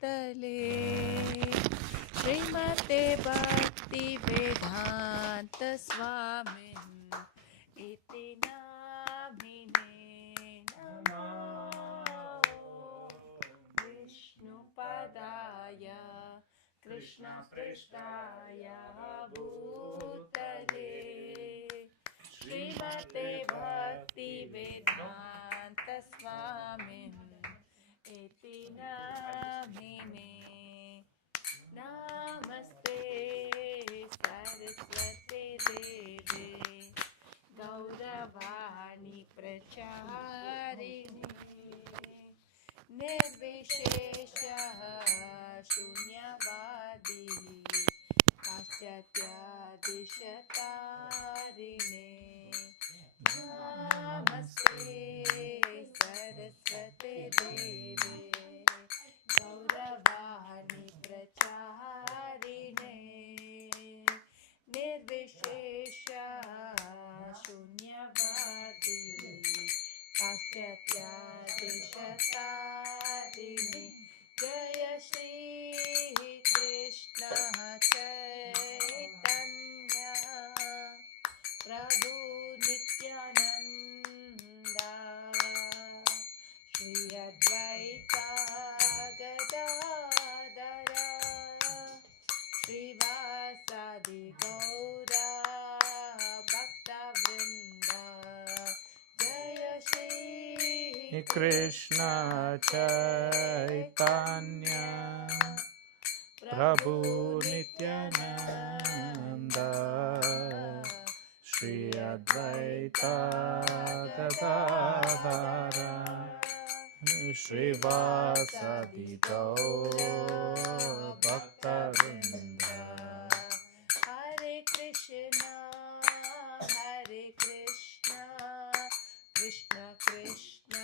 भूतले श्रीमते भक्ति वेदांत स्वामिन् इति नामिने नमः विष्णुपदाय कृष्णपृष्ठाय भूतले श्रीमते भक्ति वेदांत स्वामिन् इति नामिने नमस्ते सरस्वती देवे गौरवाणी प्रचारिणे निर्विशेष शून्यवादी पाश्चात्यादिशतारिणे नमस्ते सरस्वती देवे गौरवाणी प्रचारिणे निर्विशेष शून्यवादी पाश्चात्यादिशतारिणे जय श्री कृष्ण चैतन्य प्रभु नित्यानंद श्री अद्वैता गदाधर श्रीवासादि गौरा भक्तवृंद जय श्री कृष्ण चैतन्य प्रभु नित्यानंद श्री अद्वैता गदाधर श्रीवासादि गौर भक्तवृंद हरे कृष्णा कृष्ण कृष्ण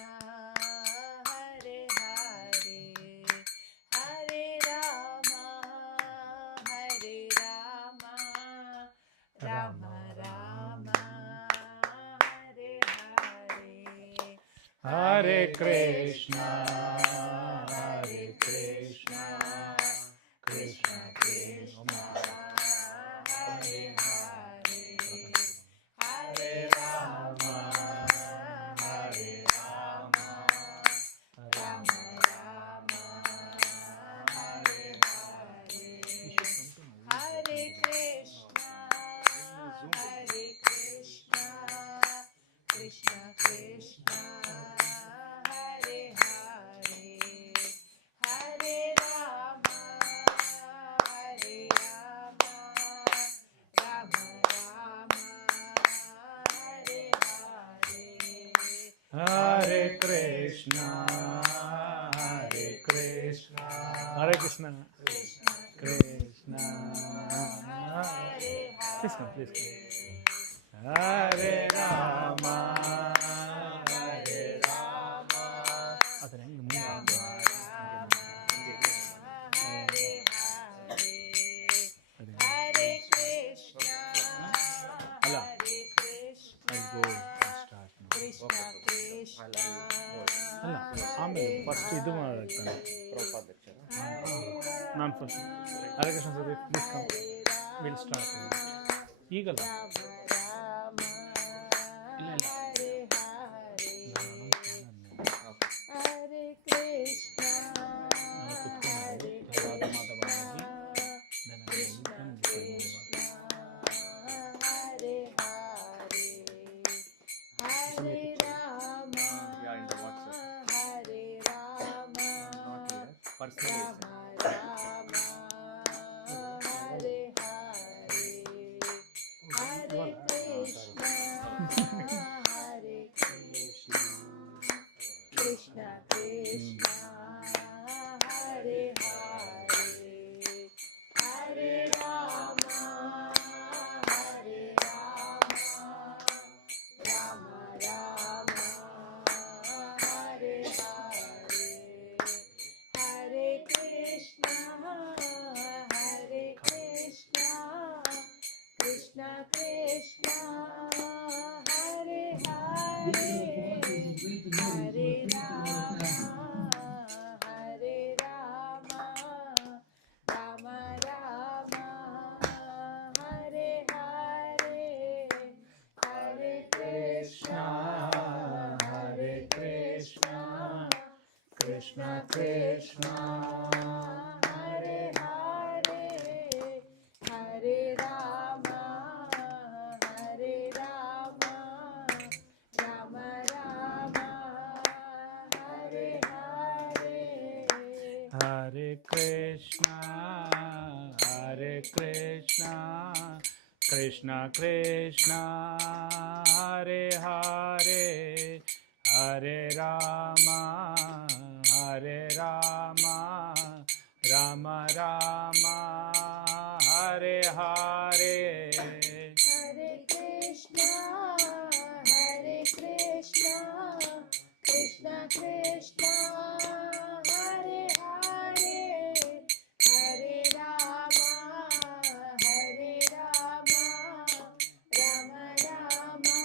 हरे हरे हरे राम राम राम हरे हरे हरे कृष्णा कृष्ण कृष्ण हरे हरे हरे राम राम राम हरे हरे हरे कृष्णा कृष्ण कृष्ण हरे हरे हरे राम राम राम हरे हरे हरे कृष्णा हरे कृष्णा कृष्ण कृष्ण हरे राम ಆಮೇಲೆ ಫಸ್ಟ್ ಇದು ಮಾಡ್ತಾನೆ ನಾನು first Hare Krishna sir please come will start ಈಗಲ್ಲ ಇಲ್ಲ ಇಲ್ಲ ಹರೆ ಕೃಷ್ಣ ಹರೆ ಹರೆ ಹರೆ ರಾಮ ಹರೆ ರಾಮ ರಾಮ ರಾಮ ಹರೆ ಹರೆ ಹರೆ ಕೃಷ್ಣ ಹರೆ ಕೃಷ್ಣ ಕೃಷ್ಣ ಹರೆ ಹರೆ ಹರೆ ರಾಮ ರಾಮ ರಾಮ ಹರೆ ಹರೆ ಹರೆ ಕೃಷ್ಣ ಕೃಷ್ಣ ಕೃಷ್ಣ ಹರೆ ಹರೆ ಹರೆ Rama Krishna Krishna Hare Hare Hare Rama Hare Rama Rama Rama Hare Hare Hare Krishna Krishna Krishna Hare Hare Hare Rama Rama Rama Hare Hare Hare Krishna Krishna Krishna Hare Hare Hare Rama Rama Rama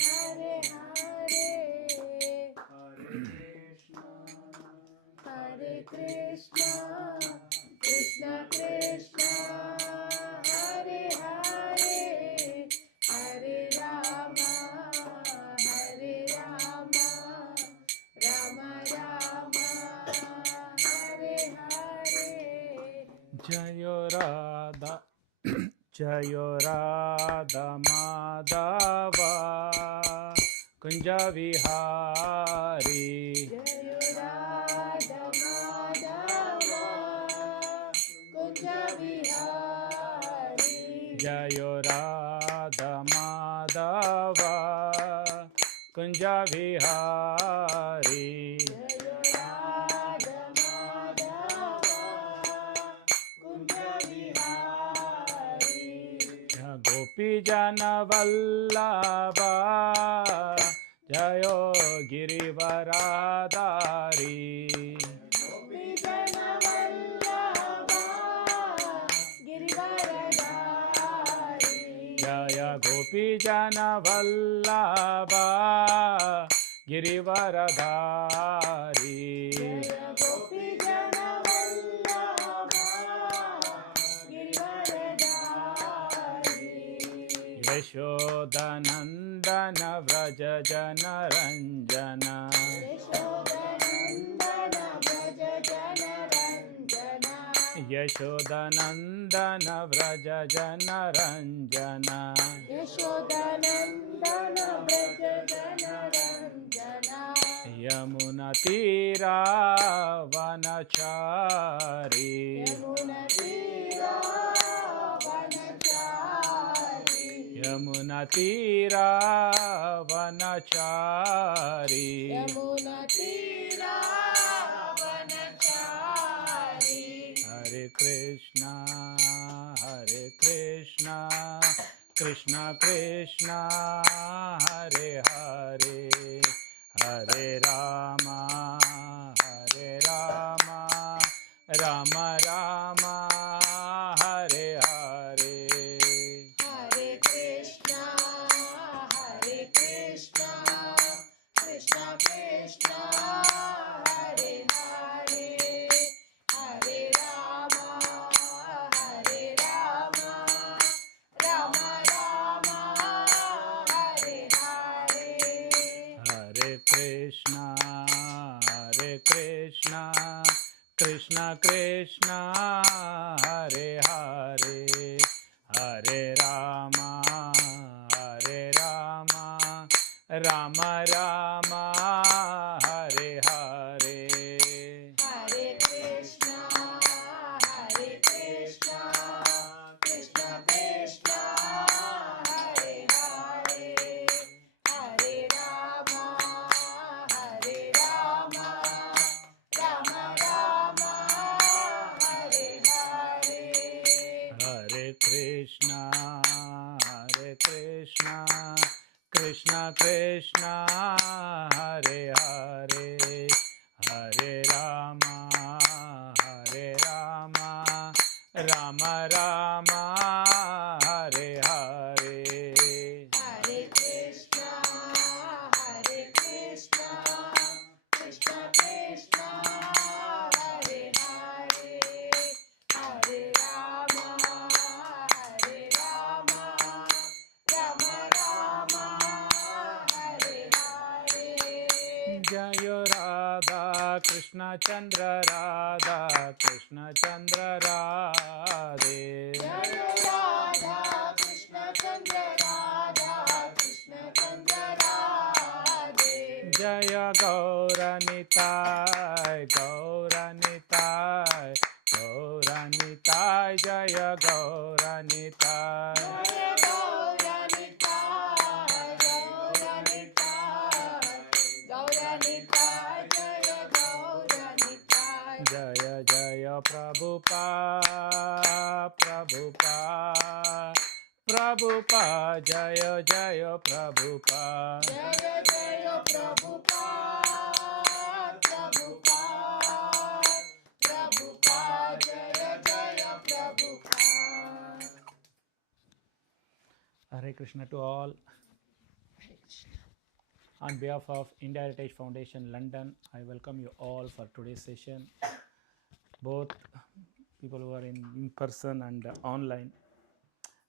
Hare Hare Hare Krishna Krishna Krishna Hare Hare Hare Rama Rama Rama Hare Hare Jayo Radha Madhava Kunja Vihari Jai Radha Madhava Kunja Vihari Jayo Radha Madhava Kunja Vihari Jai Radha Madhava Kunja Vihari Gopi Jana Vallabha Jayo Girivaradari Gopi Jana Vallabha Girivaradari Jaya Gopi Jana Vallabha Girivaradari Jaya Gopi Jana Vallabha Girivaradari Yashodanandana Vraja Jana Ranjana Yashodanandana Vraja Jana Ranjana Yashodanandana Vraja Jana Ranjana Yashodanandana Vraja Jana Ranjana Yamuna Tira Vanachari Yamuna Tira Vanachari Yamuna Tira Vanachari Yamuna Tira Vanachari Hare Krishna Krishna Krishna Hare Hare Hare Rama Rama Rama Hare Hare Hare Krishna Krishna Krishna Hare Hare Hare Rama Rama Rama Hare Hare Hare Krishna Krishna Krishna Hare Hare Hare Rama Rama Rama Hare Hare Hare Krishna Krishna Krishna Hare Hare Hare Rama Rama Rama Hare Hare Hare Krishna Krishna Krishna Hare Hare Hare Rama Rama Rama Hare Hare Hare Krishna Krishna Krishna Hare Hare Hare Rama Rama Rama Hare Hare Krishna Chandra Radha Krishna Chandra Radhe. Jaya Radha Krishna Chandra Radha Krishna Chandra Radhe. Jaya Gauranitai Gauranitai Gauranitai Jaya Gauranitai. Jaya Gauranitai, Gauranitai, Gauranitai, Jaya Gauranitai. Jaya Jaya Prabhupada Prabhupada Prabhupada Jaya Jaya Prabhupada. Jaya Jaya Prabhupada, Prabhupada, Prabhupada, Jaya Jaya Prabhupada. Hare Krishna to all. On behalf of India Heritage Foundation London, I welcome you all for today's session, both people who are in person and online.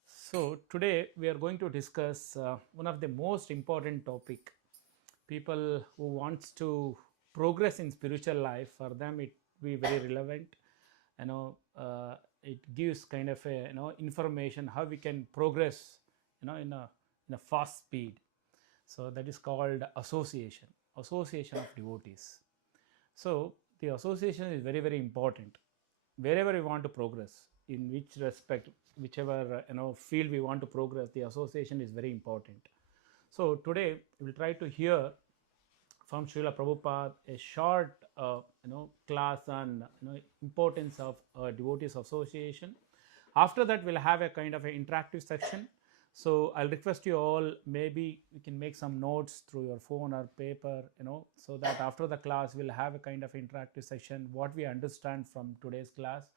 So today we are going to discuss one of the most important topic. People who wants to progress in spiritual life, for them it be very relevant. It gives kind of a information how we can progress in a fast speed. So that is called association of devotees. So the association is very, very important wherever we want to progress, in which respect, whichever field we want to progress, the association is very important. So today we will try to hear from Srila Prabhupada a short class on importance of devotees association. After that we'll have a kind of an interactive section. So I'll request you all, maybe you can make some notes through your phone or paper, so that after the class we'll have a kind of interactive section, what we understand from today's class,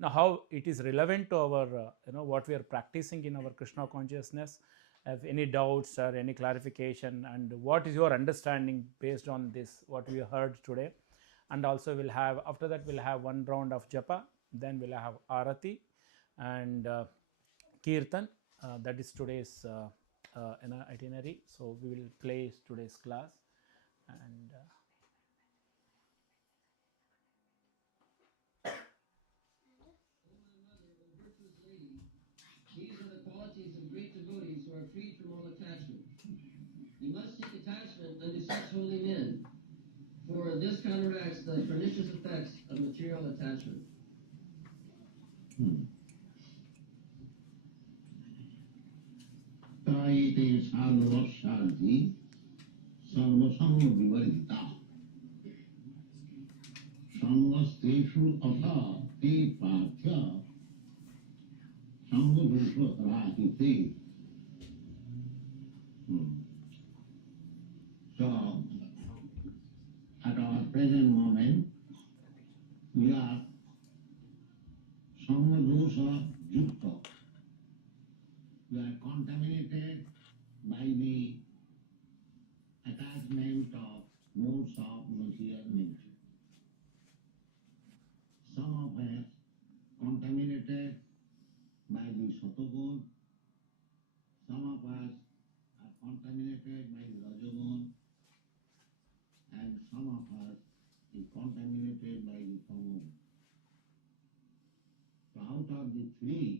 now how it is relevant to our what we are practicing in our Krishna consciousness, have any doubts or any clarification, and what is your understanding based on this what we heard today. And also we'll have, after that we'll have one round of japa, then we'll have arati and kirtan. That is today's itinerary. So we will play today's class, and these are the qualities of great devotees who are freed from all attachment. You must seek attachment unto such holy men, for this counteracts the pernicious effects of material attachment. Taite sarvasarthi sarvasanga vivarjita sangasteshu asa te pathya sangadosha rahite. So, at our present moment, we are sangadosha yukta. We are contaminated by the attachment of modes of material nature. Some of us contaminated by the Satagun, some of us are contaminated by the Rajagun, and some of us is contaminated by the Tamagun. So out of the three,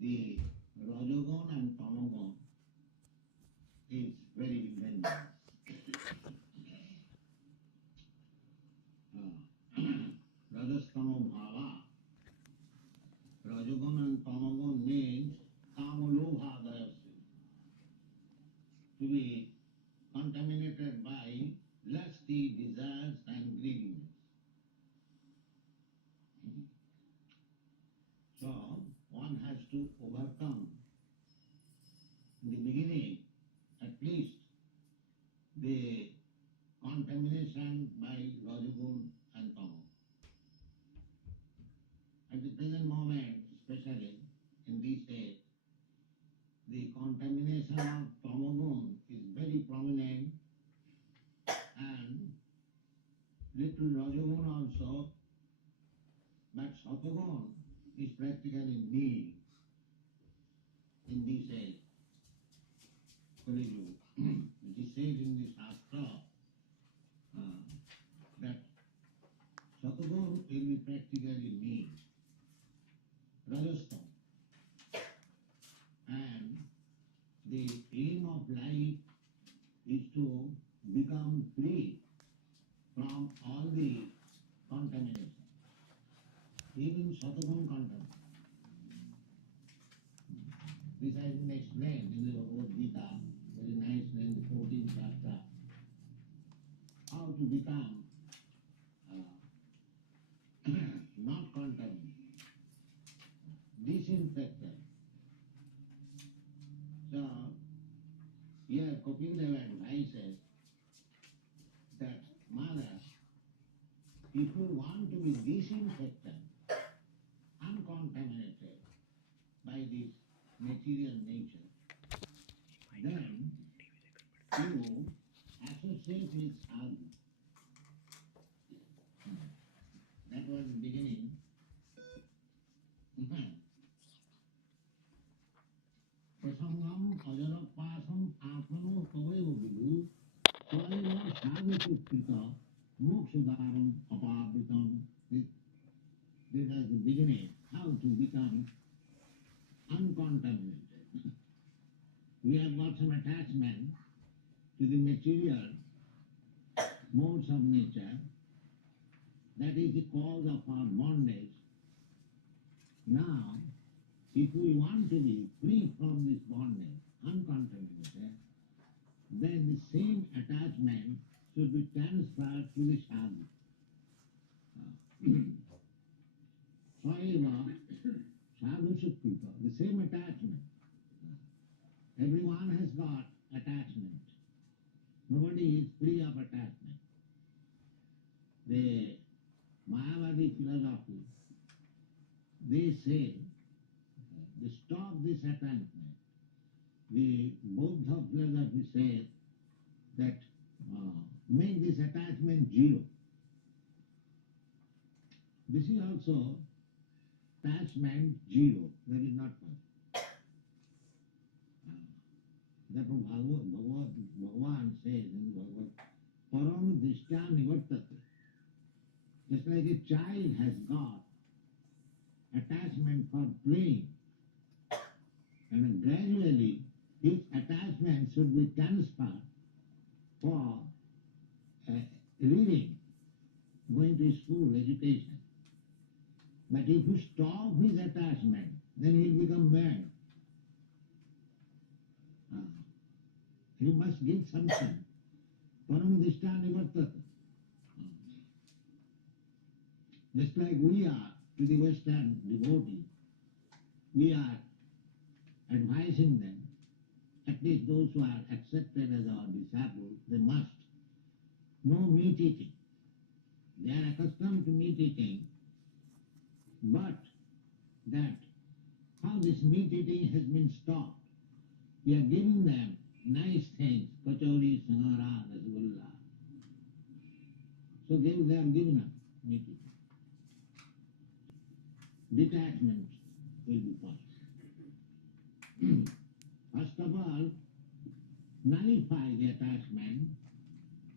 the Rajagun and Tamagun is very dangerous. Rajastano Bhava. Rajagun and Tamagun means Kamalobhadayasya, to be contaminated by lusty desires and greediness. So one has to overcome, in the beginning, at least, the contamination by Rajagun and Tamagun. At the present moment, especially in these days, the contamination of Tamagun is very prominent, and little Rajagun also, but Satagun is practically nil in this age. It is said in the Shastra, Satagun will be practically me, Rajasthan. And the aim of life is to become free from all the contamination, even Satagun contamination. This has been explained in the Bhagavad Gita, very nicely in the 14th chapter, how to become not contaminated, disinfected. So, here Kapila advises that, Mother, if you want to be disinfected, uncontaminated by this material nature, then you associate with sadhu. That was the beginning. Prasangam ajarapasam apano kavaiva vidu kavaiva sadhusukrita mokshudaram apavitam. This is the beginning, how to become uncontaminated. We have got some attachment to the material modes of nature. That is the cause of our bondage. Now, if we want to be free from this bondage, uncontaminated, then the same attachment should be transferred to the sadhu. Saiva sadhu sukrita, the same attachment. Everyone has got attachment. Nobody is free of attachment. The Mayavadi philosophy, they say, they stop this attachment. The Buddha philosophy says that make this attachment zero. This is also attachment zero. That is not possible. Therefore Bhagavan says in the Bhagavad, Param Drishtya Nivartate. Just like a child has got attachment for playing, and then gradually his attachment should be transferred for reading, going to school, education. But if you stop his attachment, then he will become mad. You must give something. Paramadishta nivartate. Just like we are to the Western devotees, we are advising them, at least those who are accepted as our disciples, they must know meat eating. They are accustomed to meat eating, but that how this meat eating has been stopped. We are giving them nice things, kachori, sangara, rasgulla. So they have given up meat eating. Detachment will be possible. First of all, nullify the attachment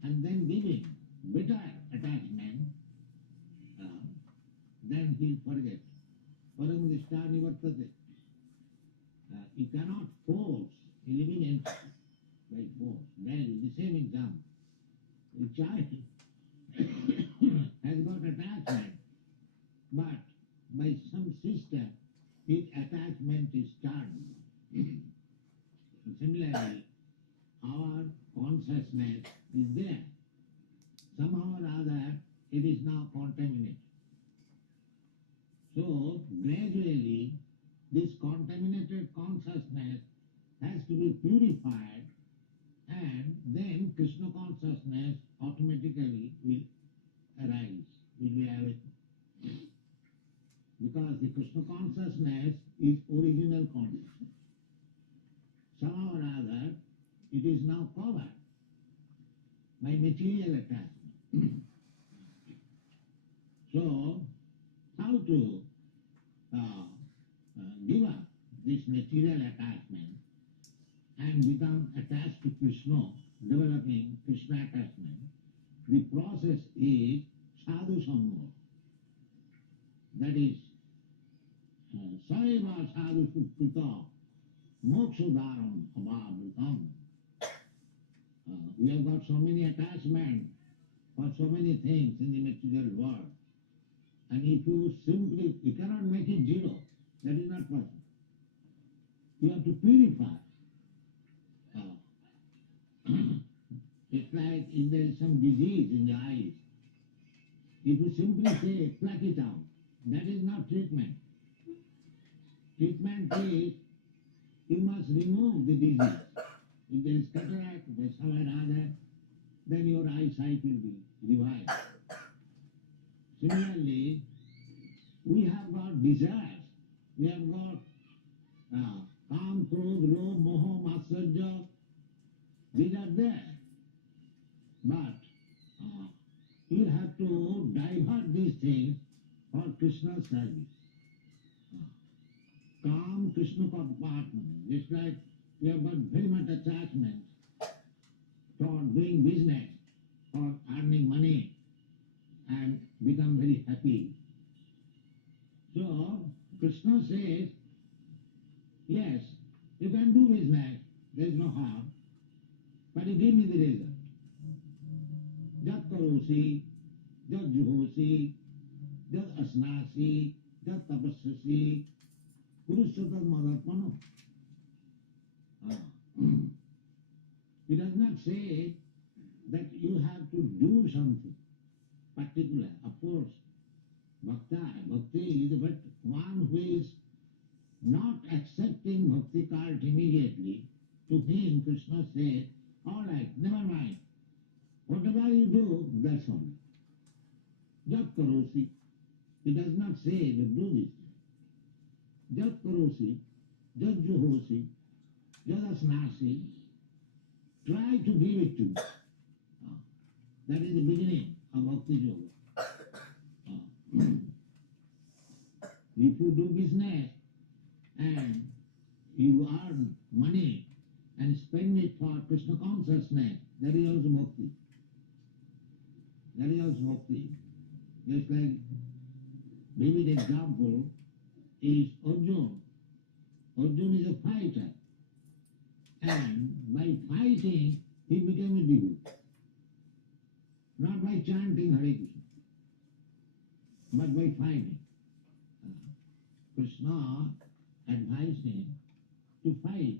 and then giving better attachment, then he'll forget. Paramudishta nivartate. You cannot force eliminate by force. Value, the same example. A child has got attachment, but by some system his attachment is turned. Similarly, our consciousness is there. Somehow or other it is now contaminated. So gradually this contaminated consciousness has to be purified, and then Krishna consciousness automatically will arise, will be awakened. Because the Krishna consciousness is original consciousness. Somehow or other it is now covered by material attachment. So, how to give up this material attachment and become attached to Krishna, developing Krishna attachment? The process is sadhu sangha. that is Saiva Sadhu Sukrita Mokshudaram Abhavritam. We have got so many attachments for so many things in the material world. And if you cannot make it zero. That is not possible. You have to purify. It's like if there is some disease in the eyes, if you simply say, pluck it out, that is not treatment. Treatment is, you must remove the disease. If there is cataract, if there is somewhere other, then your eyesight will be revived. Similarly, we have got desires. We have got Kam, Krodh, Lobh, Moho, Matsarya. These are there. But you have to divert these things for Krishna's service. Kam, Krishna partner. Just like we have got very much attachment for doing business, for earning money, and become very happy. So, Krishna says, yes, you can do business, there is no harm, but you give me the result. Jat karosi, jat juhosi, jat asnasi, jat tapasyasi, kurusyatat madatmanam. He does not say that you have to do something particular. Of course, bhakti is but one who is not accepting bhakti cult immediately. To him, Krishna said, all right, never mind. Whatever you do, that's all. Jat karosi. He does not say that do this. Jat karosi, jat juhosi, jat asnasi. Try to give it to me. That is the beginning of Bhakti Yoga. If you do business and you earn money and spend it for Krishna consciousness, that is also Bhakti. That is also Bhakti. Just like vivid example is Arjuna. Arjuna is a fighter. And by fighting, he became a devotee. Not by chanting Hare Krishna, but by fighting. Krishna advised him to fight.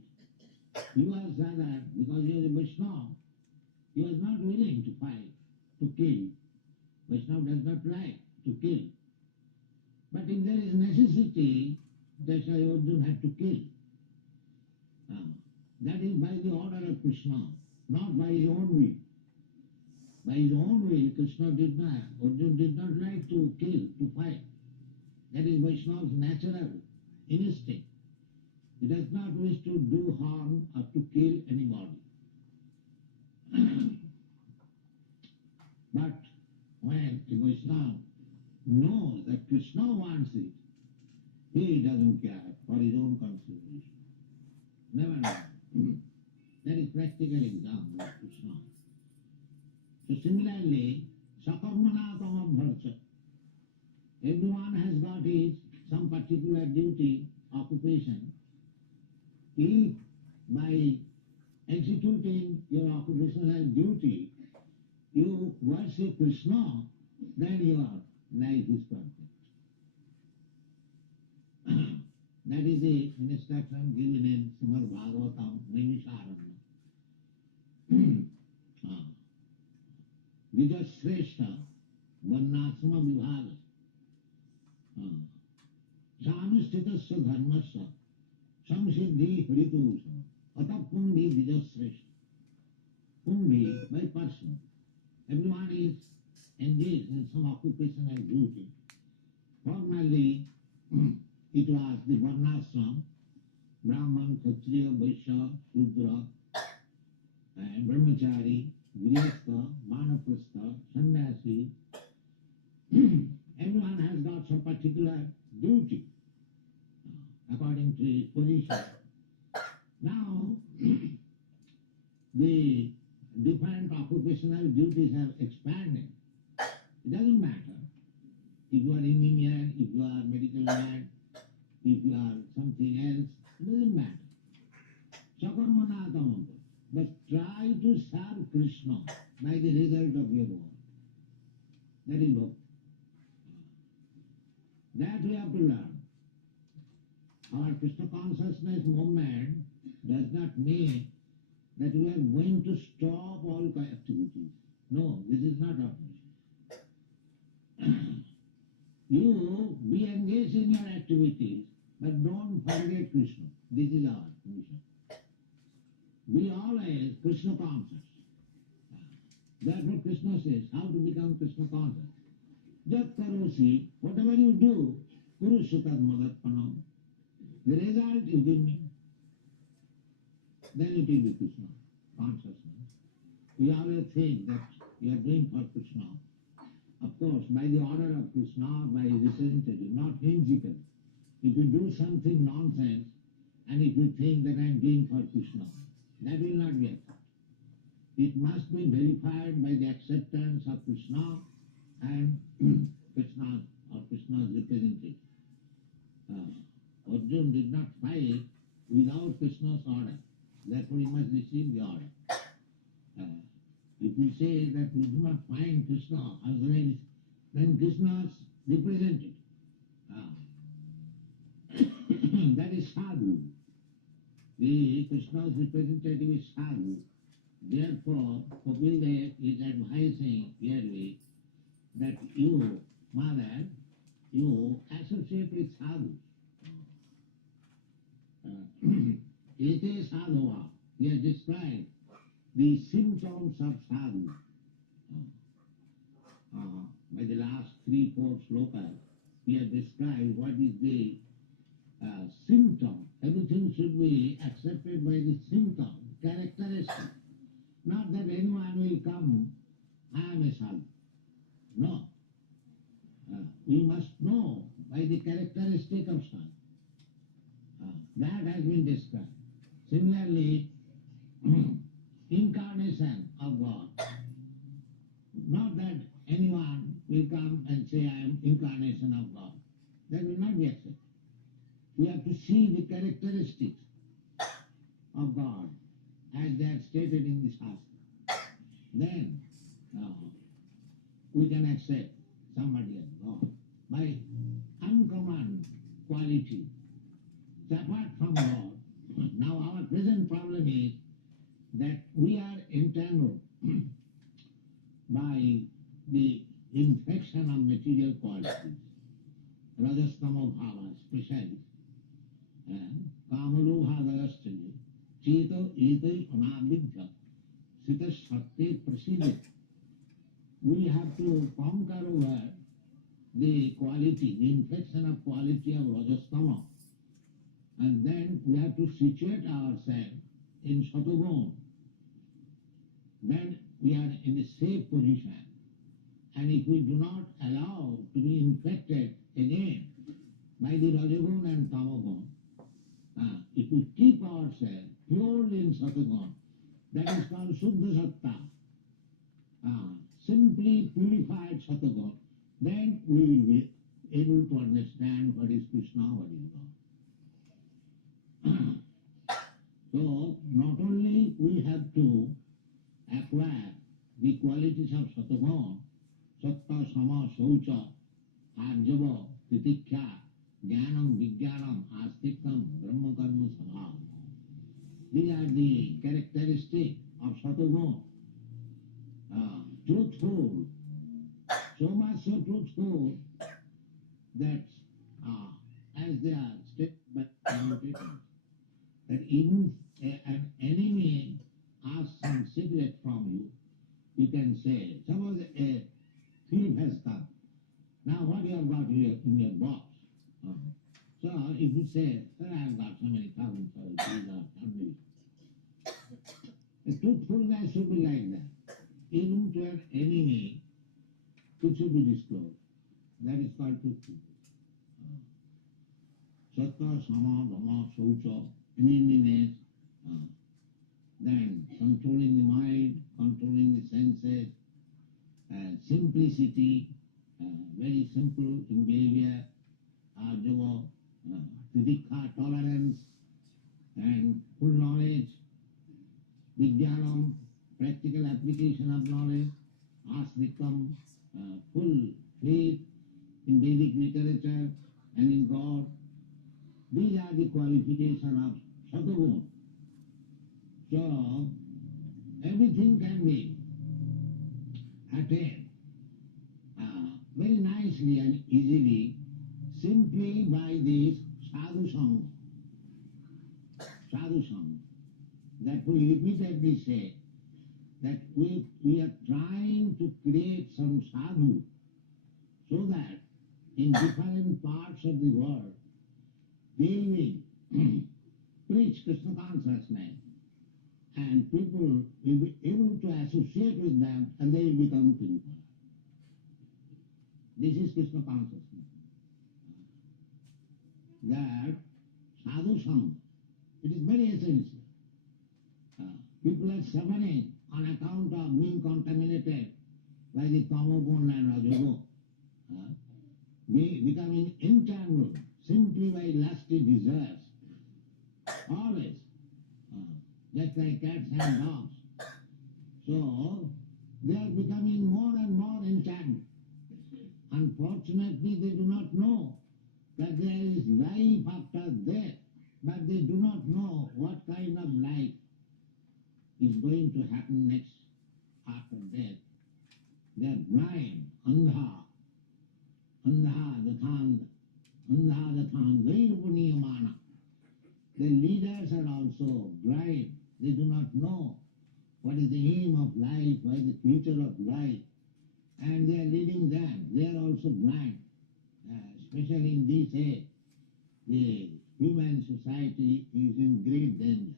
He was rather, because he was a Vaishnava, he was not willing to fight, to kill. Vaishnava does not like to kill. But if there is necessity, that's why Arjuna had to kill. That is by the order of Krishna, not by his own will. By his own will, Krishna did not, Arjuna did not like to kill, to fight. That is Vaishnava's natural instinct. He does not wish to do harm or to kill anybody. But when a Vaishnava knows that Krishna wants it, he doesn't care for his own consideration. Never mind. That is practical example of Krishna. So similarly, sakarmana tamabharcha. Everyone has got some particular duty, occupation. If by executing your occupational duty, you worship Krishna, then your life is perfect. That is the instruction given in Srimad Bhagavatam, Naimisharanya. Vijashreshta, Varnasama Vibhagas, Sanustitasya Dharmasya, Samsiddhi Haritusama, Atapundi Vijashreshta. Pundi, by person. Everyone is engaged in some occupational duty. Formerly, it was the Varnashram, Brahman, Kshatriya, Vaishya, Shudra, Brahmachari, Grihastha, Vanaprastha, Sannyasi. Everyone has got some particular duty according to his position. Now, the different occupational duties have expanded. It doesn't matter. If you are engineer, if you are medical man, if you are something else, it doesn't matter. Sakarmana tamanta. But try to serve Krishna by the result of your work. That is bhakti. That we have to learn. Our Krishna consciousness movement does not mean that we are going to stop all activities. No, this is not our mission. You be engaged in your activities, but don't forget Krishna. This is our mission. Be always Krishna conscious. Therefore Krishna says, how to become Krishna conscious? Jat karosi, whatever you do, kurushatad madatpanam. The result you give me. Then it will be Krishna consciousness. We always think that we are doing for Krishna. Of course, by the order of Krishna, by representative, not whimsical. If you do something nonsense, and if you think that I am doing for Krishna, that will not be accepted. It must be verified by the acceptance of Krishna and Krishna or Krishna's representative. Arjuna did not fight without Krishna's order. Therefore he must receive the order. If we say that we do not find Krishna as well, then Krishna's representative. That is sadhu. The Krishna's representative is sadhu. Therefore, Kapil Dev is advising clearly that you, mother, you associate with sadhus. Ete sadhava. He has described the symptoms of sadhu. By the last 3-4 slokas, he has described what is the symptom. Everything should be accepted by the symptom, characteristic. Not that anyone will come, I am a sadhu. No. We must know by the characteristic of sadhu. That has been described. Similarly, incarnation of God. Not that anyone will come and say, I am incarnation of God. That will not be accepted. We have to see the characteristics of God as they are stated in the Shastra. Then we can accept somebody as God. By uncommon quality, apart from God. Now our present problem is that we are entangled by the infection of material qualities, rajastama bhava especially, kamalobhadayaschaye, cheto etai anabidhya, sita satte prasidit. We have to conquer over the quality, the infection of quality of rajastama, and then we have to situate ourselves in Satagun. Then we are in a safe position. And if we do not allow to be infected again by the Rajagun and Tamagun, if we keep ourselves purely in Satagun, that is called Suddha Satta, simply purified Satagun, then we will be able to understand what is Krishna, what is God. So, not only we have to acquire the qualities of Satagun, Satta, Sama, Saucha, Arjava, Titikya, Jnanam, Vijnanam, Astikam, Brahma Karma Sabha. These are the characteristics of Satagun. Truthful, so much so truthful that as they are stated by commentators, that even an enemy asks some secret from you, you can say, suppose a thief has come. Now what you have got here in your box? So if you say, sir, I have got so many thousands of rupees or hundreds. The truthfulness should be like that. Even to an enemy, it should be disclosed. That is called truthfulness. Satta, Sama, Dhamma, Saucha, cleanliness, then controlling the mind, controlling the senses, simplicity, very simple in behavior, yoga, titikha, tolerance, and full knowledge, vijnanam, practical application of knowledge, asrikam, full faith in Vedic literature and in God. These are the qualifications of Satagun. So, everything can be attained very nicely and easily simply by this sadhu sangha. Sadhu sangha. That we repeatedly say that we are trying to create some sadhu so that in different parts of the world they will preach Krishna consciousness and people will be able to associate with them and they will become people. This is Krishna consciousness. That sadhu sangha, it is very essential. People are suffering on account of being contaminated by the tamogun and rajogun, becoming entangled simply by lusty desires, always, just like cats and dogs. So, they are becoming more and more entangled. Unfortunately, they do not know that there is life after death, but they do not know what kind of life is going to happen next after death. They are blind, andha dathan, gairpuniyamana. The leaders are also blind. They do not know what is the aim of life, what is the future of life. And they are leading them. They are also blind. Especially in this age, the human society is in great danger.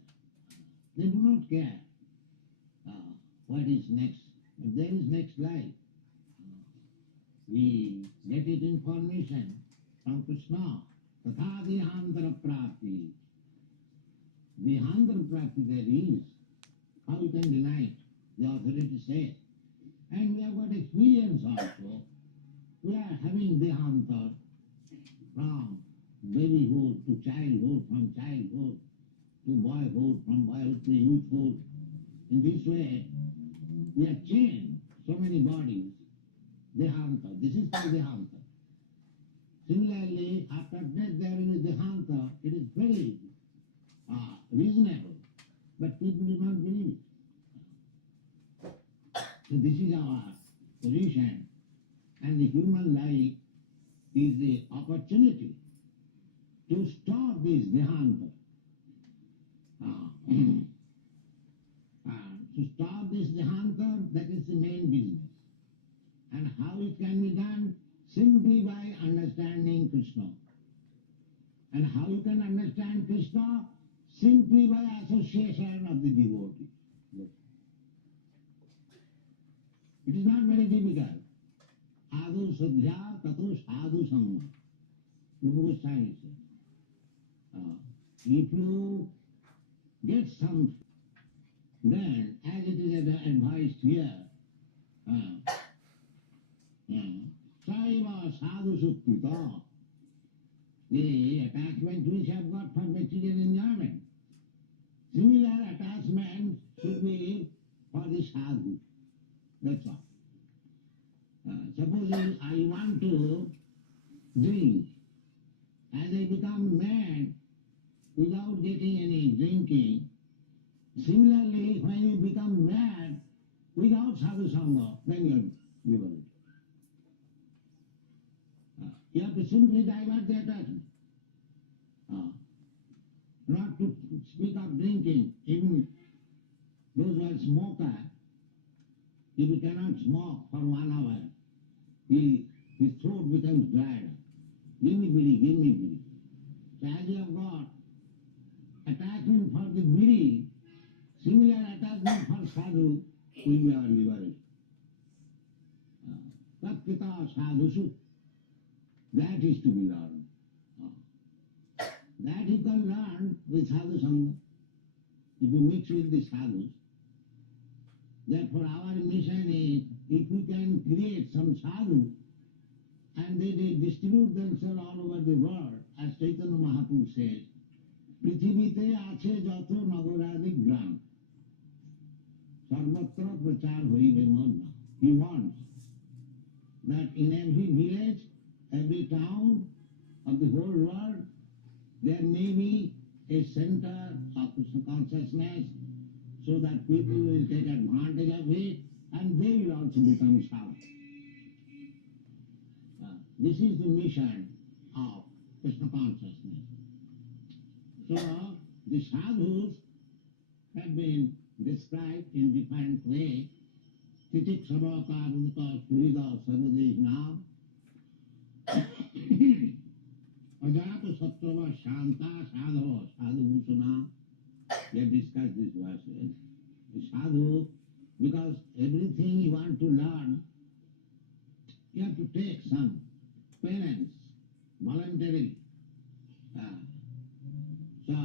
They do not care what is next. If there is next life, we get it information from Krishna. Tatha dehantara prapti. Dehantara prapti there is. How you can deny it? The authority says. And we have got experience also. We are having dehanta from babyhood to childhood, from childhood to boyhood, from boyhood to youthhood. In this way, we are chained so many bodies. Dehanta. This is called dehanta. Similarly, after death there will be dehanta. It is very reasonable, but people do not believe it. So this is our position, and the human life is the opportunity to stop this dehanta. To stop this dehanta, that is the main business. And how it can be done? Simply by understanding Krishna. And how you can understand Krishna? Simply by association of the devotees. It is not very difficult. Adu sadhya tato sadhu sangha. Rupa Goswami says. If you get some, then as it is advised here, Saiva sadhu sukrita, the attachment which have got for material enjoyment. Similar attachment should be for the sadhu. That's all. Supposing I want to drink, as I become mad without getting any drinking, similarly when you become mad without sadhu sangha, then you are liberated. You have to simply divert the attachment. Not to speak of drinking, even those who are smokers, if he cannot smoke for 1 hour, his throat becomes dried. Give me bidi, give me bidi. So as you have got attachment for the bidi, similar attachment for sadhu will be our liberation. Tatkita sadhusu, that is to be learned. That you can learn with sadhu sangha, if you mix with the sadhus. Therefore our mission is, if we can create some sadhu and they distribute themselves all over the world, as Chaitanya Mahaprabhu says, পৃথিবীতে আছে যত নগরাধিক গ্রাম সর্বত্র প্রচার হইবে মোর নাম. He wants that in every village, every town of the whole world, there may be a center of Krishna consciousness, so that people will take advantage of it and they will also become sadhu. This is the mission of Krishna consciousness. So the sadhus have been described in different way. Titikshava karunika surida sarvadehnam ajata sattva shanta sadhava sadhubhusana. We have discussed this verses. The sadhu, because everything you want to learn, you have to take some penance voluntarily. So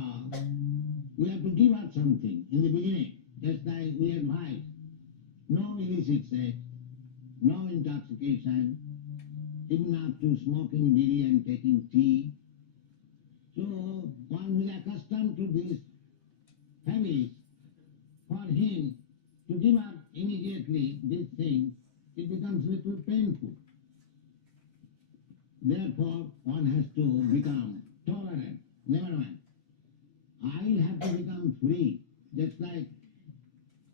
we have to give up something in the beginning, just like we advise. No illicit sex, no intoxication, even up to smoking bidi and taking tea. So one who is accustomed to these habits, for him to give up immediately these things, it becomes a little painful. Therefore, one has to become tolerant. Never mind. I will have to become free, just like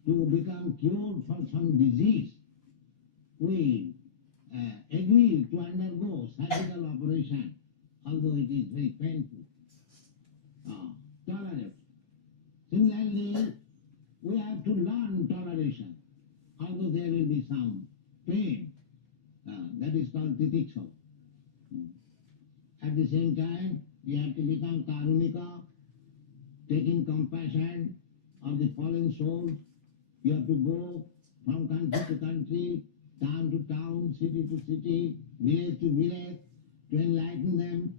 to become cured for some disease. We agree to undergo surgical operation, although it is very painful. Tolerance. Similarly, we have to learn toleration, although there will be some pain. That is called titiksha. At the same time, you have to become karunika, taking compassion of the fallen souls. You have to go from country to country, town to town, city to city, village to village, to enlighten them,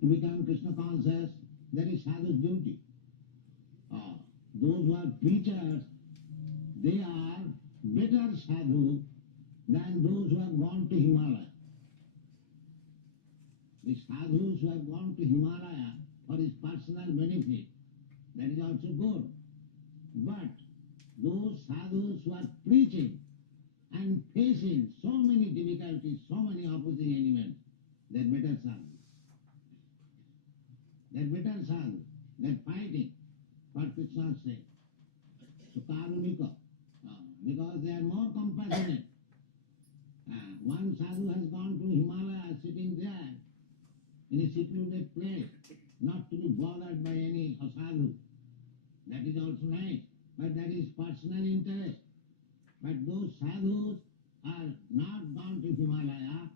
to become Krishna conscious. That is sadhu's duty. Those who are preachers, they are better sadhu than those who have gone to Himalaya. The sadhus who have gone to Himalaya for his personal benefit, that is also good. But those sadhus who are preaching and facing so many difficulties, so many opposing elements, they are better sadhus. They are better sadhus. They are fighting for Krishna's sake. So karunika, because they are more compassionate. One sadhu has gone to Himalaya, sitting there in a secluded place, not to be bothered by any asadhu. That is also nice, but that is personal interest. But those sadhus are not gone to Himalaya,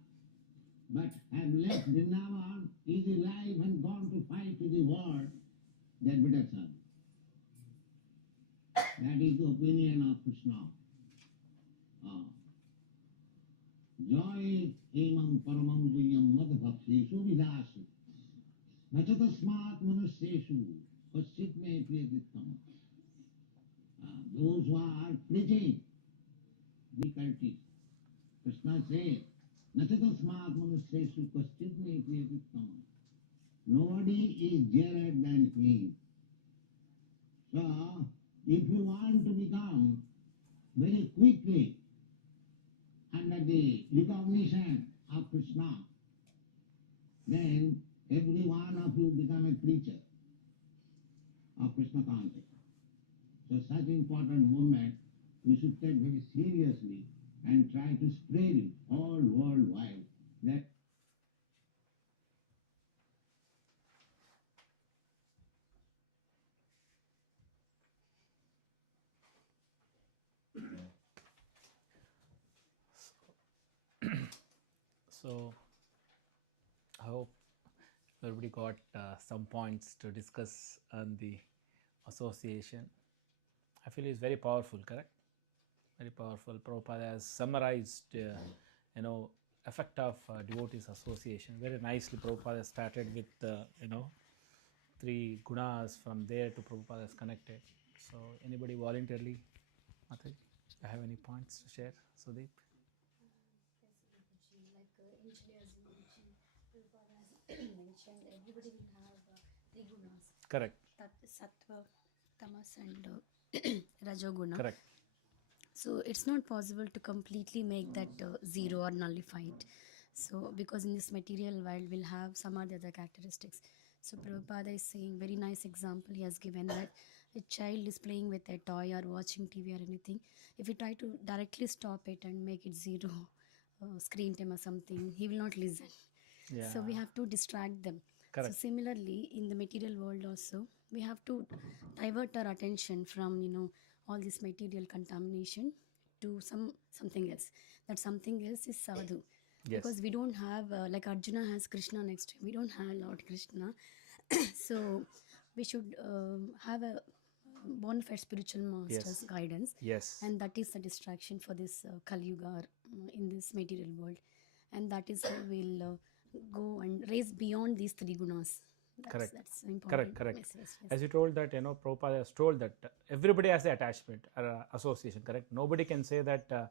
but have left Vrindavan, easy life, and gone to fight to the world. They are better sadhus. That is the opinion of Krishna. Joy emang paramang gunyam madhbhakseshu vidasu nachatasmat manusyeshu paschit me priyadittam. Those who are preaching difficulties, Krishna says, nachatasmat manusyeshu paschit me priyadittam. Nobody is dearer than him. So, if you want to become very quickly under the recognition of Krishna, then every one of you become a preacher of Krishna consciousness. So such important movement we should take very seriously and try to spread it all worldwide. That So I hope everybody got some points to discuss on the association. I feel it's very powerful, correct? Very powerful. Prabhupada has summarized, effect of devotees association very nicely. Prabhupada started with, 3 gunas. From there to Prabhupada has connected. So anybody voluntarily, Mataji, I have any points to share? Sudeep? Yes, Prabhuji. Like in Initially, as you mentioned, Prabhupada has mentioned, everybody will have three gunas. Correct. Sattva, tamas, and rajoguna. Correct. So it's not possible to completely make that zero or nullify it. So because in this material world we'll have some other characteristics. So Prabhupada is saying, very nice example he has given, that a child is playing with a toy or watching TV or anything. If you try to directly stop it and make it zero, screen time or something, he will not listen. Yeah. So we have to distract them. Correct. So similarly, in the material world also, we have to divert our attention from all this material contamination to something else. That something else is sadhu. Yes. Because we don't have like Arjuna has Krishna next to him. We don't have Lord Krishna. So we should have a bona fide spiritual master's Yes. guidance. Yes. And that is the distraction for this Kali Yuga or, in this material world. And that is how we'll go and raise beyond these three gunas. Correct. That's important. Correct. Yes, yes, yes. As you told that, Prabhupada has told that everybody has the attachment or association, correct? Nobody can say that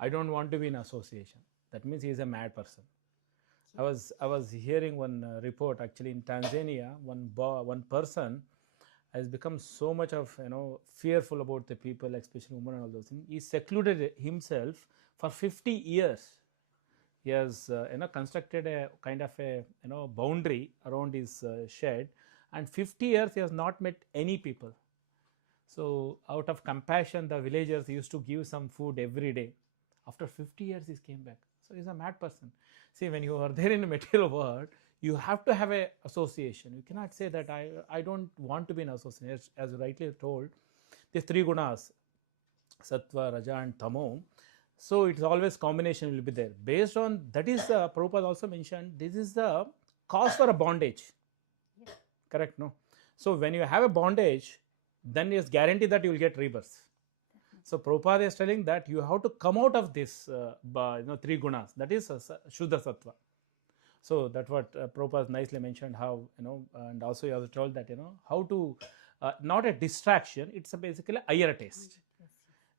I don't want to be in association. That means he is a mad person. I was hearing one report actually in Tanzania. One person has become so much of fearful about the people, especially women and all those things. He secluded himself for 50 years. He has constructed a kind of a boundary around his shed, and 50 years he has not met any people. So out of compassion, the villagers used to give some food every day. After 50 years he came back. So he's a mad person. See, when you are there in the material world, you have to have a association. You cannot say that I don't want to be in association. As you rightly told, these three gunas, sattva, raja and tamo. So it's always combination will be there. Based on that is Prabhupada also mentioned, this is the cause for a bondage. Yes. Correct, no? So when you have a bondage, then it's guaranteed that you will get rebirth. So Prabhupada is telling that you have to come out of this three gunas. That is Shuddha Sattva. So that's what Prabhupada nicely mentioned, how, and also you have told that, how to, not a distraction, it's basically a higher taste.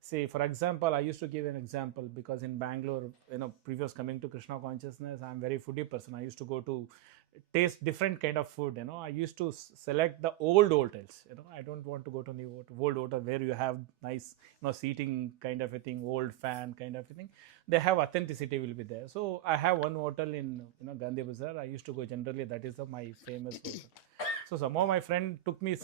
See, for example, I used to give an example because in Bangalore, previous coming to Krishna consciousness, I'm very foodie person. I used to go to taste different kind of food. I used to select the old hotels. I don't want to go to new old hotel where you have nice, seating kind of a thing, old fan kind of a thing. They have authenticity will be there. So I have one hotel in Gandhi Bazaar. I used to go generally. That is my famous hotel. So some of my friend took me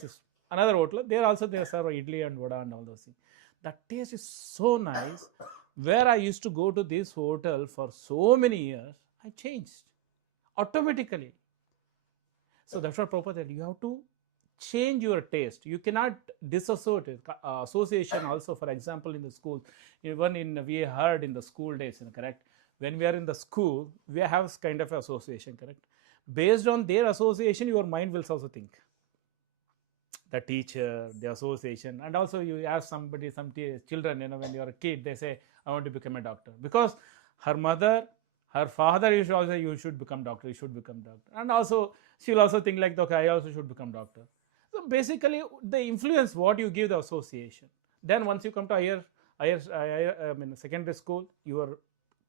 another hotel. There also they serve idli and vada and all those things. The taste is so nice. Where I used to go to this hotel for so many years, I changed automatically. So that's what Prabhupada said. You have to change your taste. You cannot disassociate. Association also, for example, in the school, even we heard in the school days, correct? When we are in the school, we have kind of association, correct? Based on their association, your mind will also think. The teacher, the association, and also you ask somebody, some children, when you are a kid, they say, I want to become a doctor. Because her mother, her father used to also say, you should become doctor, you should become doctor. And also, she will also think like, okay, I also should become doctor. So basically, the influence what you give the association. Then once you come to secondary school, your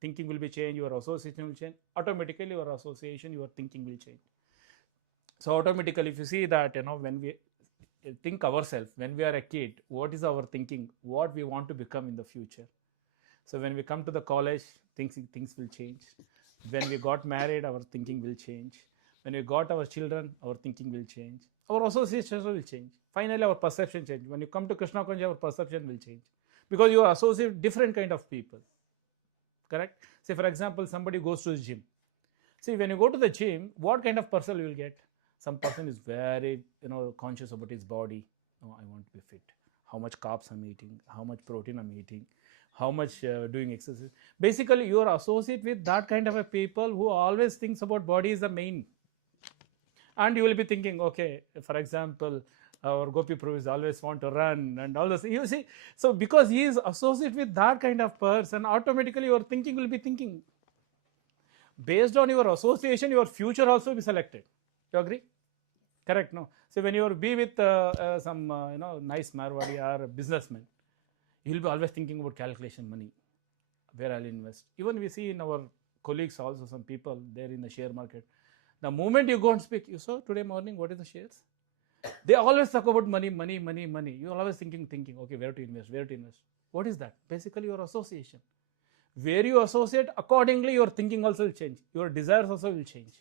thinking will be changed, your association will change. Automatically, your association, your thinking will change. So automatically, if you see that, when we think ourselves, when we are a kid, what is our thinking, what we want to become in the future. So when we come to the college, things will change. When we got married, our thinking will change. When we got our children, our thinking will change. Our association will change. Finally, our perception change. When you come to Krishna consciousness, our perception will change. Because you are associated with different kind of people. Correct? Say, for example, somebody goes to the gym. See, when you go to the gym, what kind of person you will get? Some person is very, conscious about his body. Oh, I want to be fit. How much carbs I'm eating, how much protein I'm eating, how much doing exercise. Basically, you are associated with that kind of a people who always thinks about body is the main. And you will be thinking, okay, for example, our Gopi Prabhu is always want to run and all those things. You see, so because he is associated with that kind of person, automatically your thinking will be thinking. Based on your association, your future also be selected. You agree? Correct, no? So when you be with some nice Marwadi or a businessman, you will be always thinking about calculation money, where I'll invest. Even we see in our colleagues also, some people, they're in the share market. The moment you go and speak, you saw today morning, what is the shares? They always talk about money, money, money, money. You're always thinking, okay, where to invest, where to invest. What is that? Basically your association. Where you associate, accordingly your thinking also will change. Your desires also will change.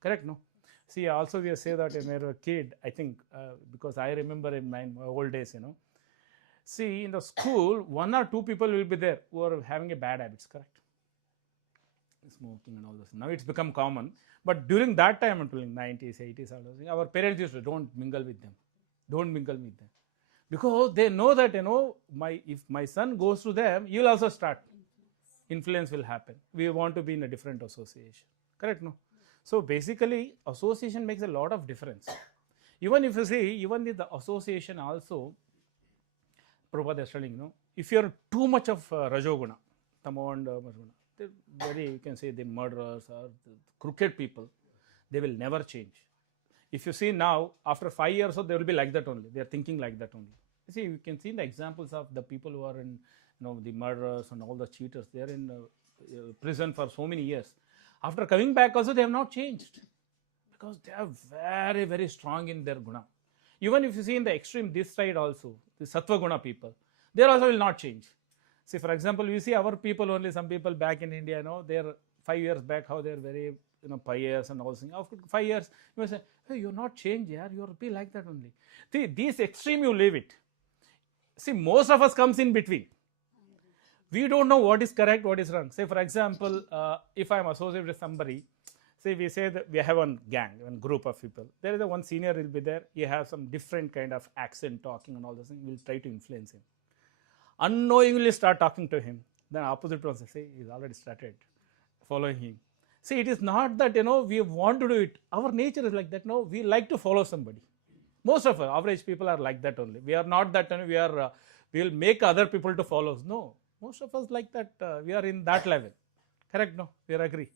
Correct, no? See, also we say that when we were a kid, I think, because I remember in my old days, see, in the school, 1 or 2 people will be there who are having a bad habits, correct? Smoking and all this. Now it's become common. But during that time, until 90s, 80s, our parents used to, don't mingle with them. Don't mingle with them. Because they know that, if my son goes to them, you will also start. Influence will happen. We want to be in a different association. Correct, no? So basically, association makes a lot of difference. Even if you see, even with the association also, Prabhupada is telling, if you're too much of Rajoguna, Tamo and Majoguna, they're very, you can say, the murderers or the crooked people, they will never change. If you see now, after 5 years, they will be like that only. They are thinking like that only. You see, you can see the examples of the people who are in, the murderers and all the cheaters. They are in prison for so many years. After coming back also, they have not changed. Because they are very, very strong in their guna. Even if you see in the extreme, this side also, the Sattva Guna people, they also will not change. See, for example, you see our people only, some people back in India, they're 5 years back, how they're very, pious and all things. After 5 years, you may say, hey, you're not changed, yeah, you'll be like that only. See, this extreme, you leave it. See, most of us comes in between. We don't know what is correct, what is wrong. Say, for example, if I'm associated with somebody, say we say that we have one gang, one group of people. There is one senior will be there. You have some different kind of accent talking and all those things. We'll try to influence him. Unknowingly start talking to him. Then opposite person say, he's already started following him. See, it is not that, we want to do it. Our nature is like that. No, we like to follow somebody. Most of us, average people are like that only. We are not that, we will make other people to follow us. No, most of us like that. We are in that level. Correct? No, we are agree.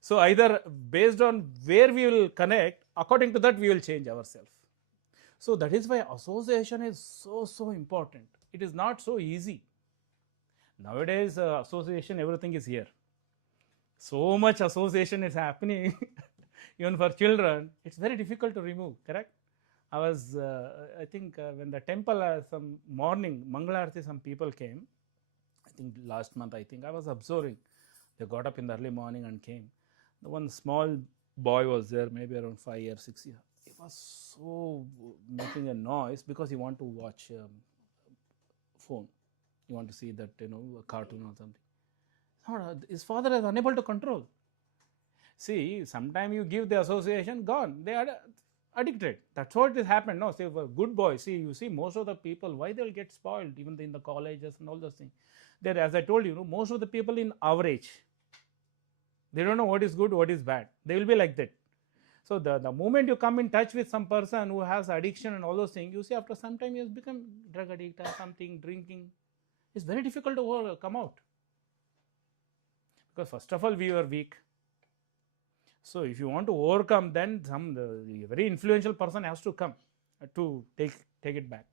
So either based on where we will connect, according to that we will change ourselves. So that is why association is so important. It is not so easy. Nowadays association, everything is here. So much association is happening, even for children, it's very difficult to remove, correct? I was, I think when the temple, some morning, Mangalarti, some people came, I think last month, I was observing. They got up in the early morning and came. The one small boy was there, maybe around 5 or 6 years. He was so making a noise because he wanted to watch phone. He wanted to see that, a cartoon or something. His father is unable to control. See, sometimes you give the association, gone. They are addicted. That's what has happened. No, say, a good boy. See, you see, most of the people, why they'll get spoiled, even in the colleges and all those things. There, as I told you, most of the people in our age, they don't know what is good, what is bad. They will be like that. So the moment you come in touch with some person who has addiction and all those things, you see, after some time he has become drug addict or something, drinking. It's very difficult to come out. Because first of all, we were weak. So if you want to overcome, then the very influential person has to come to take it back.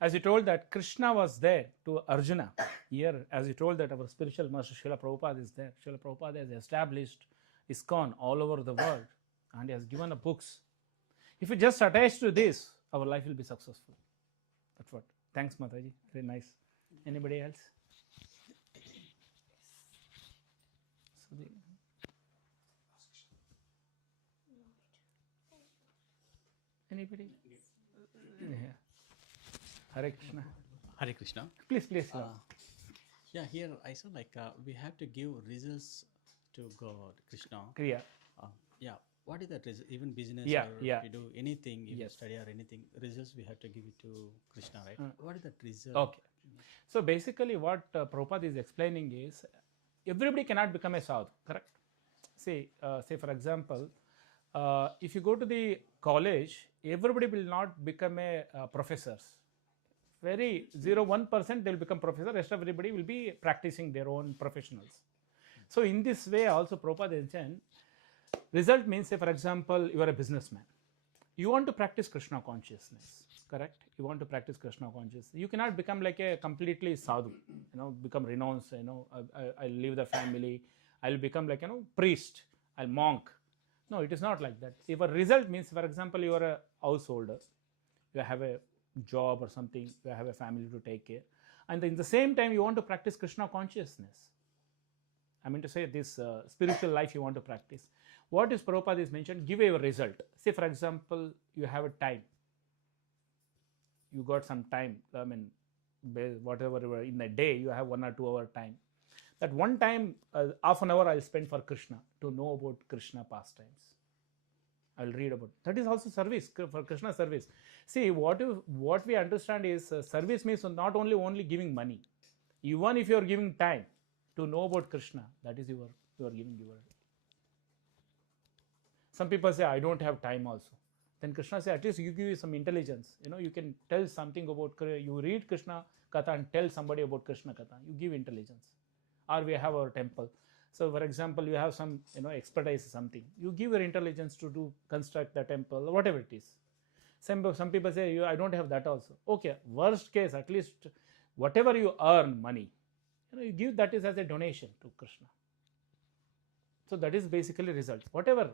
As you told that Krishna was there to Arjuna, here as you told that our spiritual master Srila Prabhupada is there. Srila Prabhupada has established ISKCON all over the world and he has given the books. If you just attach to this, our life will be successful. That's what. Thanks, Mataji. Very nice. Anybody else? Anybody? Yeah. Hare Krishna. Hare Krishna. Please. Yeah, here I saw we have to give results to God, Krishna. Kriya. Yeah. What is that result? Even business Yeah, or yeah. if you do anything, if you Yes. study or anything, results we have to give it to Krishna, right? What is that result? Okay. So basically what Prabhupada is explaining is, everybody cannot become a sadhu, correct? Say for example, if you go to the college, everybody will not become a professors. Very 0.1% they will become professor, rest of everybody will be practicing their own professionals. So in this way also Prabhupada mentioned, result means, say for example, you are a businessman. you want to practice Krishna consciousness, correct? You want to practice Krishna consciousness. You cannot become like a completely sadhu, become renounced, I'll leave the family, I'll become like, priest, I'll monk. No, it is not like that. If a result means, for example, you are a householder, you have a job or something, you have a family to take care, and in the same time you want to practice Krishna consciousness. I mean to say this spiritual life you want to practice. What is Prabhupada is mentioned, give a result. Say for example, you have a time. You got some time, I mean, whatever in a day, you have 1 or 2 hour time. That one time, half an hour I'll spend for Krishna, to know about Krishna pastimes. I'll read about. That is also service, for Krishna service. See, what we understand is service means not only giving money. Even if you are giving time to know about Krishna, that is you are giving your. Some people say, I don't have time also. Then Krishna says, at least you give you some intelligence. You can tell something about, you read Krishna Katha and tell somebody about Krishna Katha. You give intelligence. Or we have our temple. So for example, you have some, expertise something. You give your intelligence to construct the temple, or whatever it is. Some people say, I don't have that also. Okay, worst case, at least whatever you earn money, you give that is as a donation to Krishna. So that is basically result. Whatever.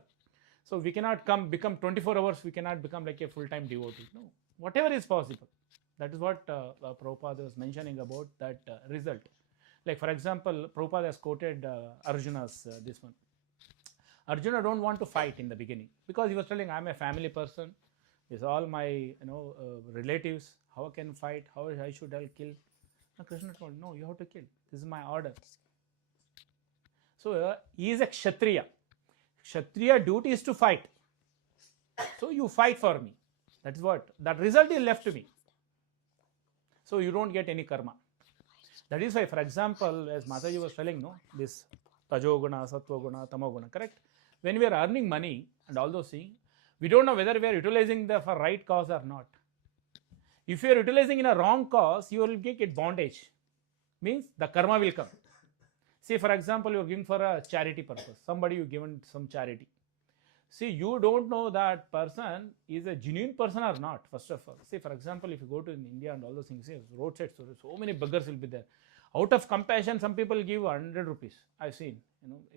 So we cannot become 24 hours, we cannot become like a full-time devotee. No, whatever is possible. That is what Prabhupada was mentioning about that result. Like for example, Prabhupada has quoted Arjuna's this one. Arjuna don't want to fight in the beginning because he was telling, I'm a family person. It's all my relatives. How I can fight? How I should kill? And Krishna told, no, you have to kill. This is my order. So he is a Kshatriya. Kshatriya duty is to fight. So you fight for me. That is what. That result is left to me. So you don't get any karma. That is why, for example, as Mataji was telling, this Tajoguna, Satvoguna, Tamoguna, correct? When we are earning money and all those things, we don't know whether we are utilizing the for right cause or not. If you are utilizing in a wrong cause, you will get bondage. Means the karma will come. See, for example, you are giving for a charity purpose. Somebody you given some charity. See, you don't know that person is a genuine person or not, first of all. See, for example, if you go to India and all those things, see, roadside stores, so many beggars will be there. Out of compassion, some people give 100 rupees. I've seen,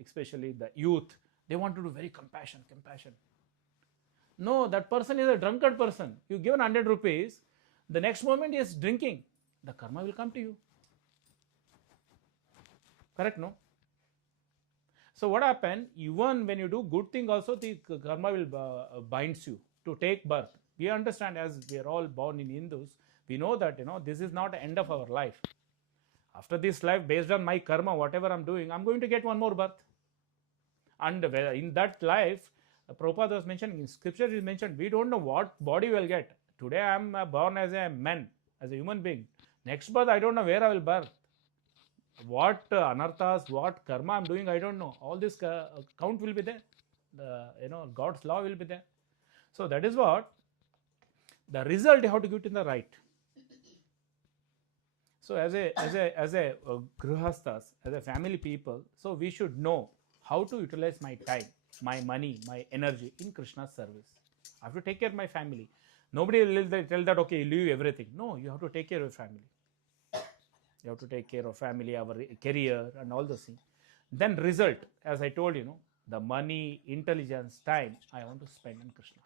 especially the youth. They want to do very compassion. No, that person is a drunkard person. You give 100 rupees, the next moment he is drinking. The karma will come to you. Correct, no? So what happened, even when you do good thing also, the karma will binds you to take birth. We understand, as we are all born in Hindus, we know that, this is not the end of our life. After this life, based on my karma, whatever I'm doing, I'm going to get one more birth. And in that life, Prabhupada was mentioning, in scripture is mentioned, we don't know what body we'll get. Today I'm born as a man, as a human being. Next birth, I don't know where I will birth. What anarthas, what karma I'm doing, I don't know. All this count will be there. God's law will be there. So that is what the result you have to give it in the right. So as a grihasthas, as a family people, so we should know how to utilize my time, my money, my energy in Krishna's service. I have to take care of my family. Nobody will tell that, okay, you leave everything. No, you have to take care of your family. You have to take care of family, our career and all those things. Then result, as I told you, the money, intelligence, time, I want to spend on Krishna.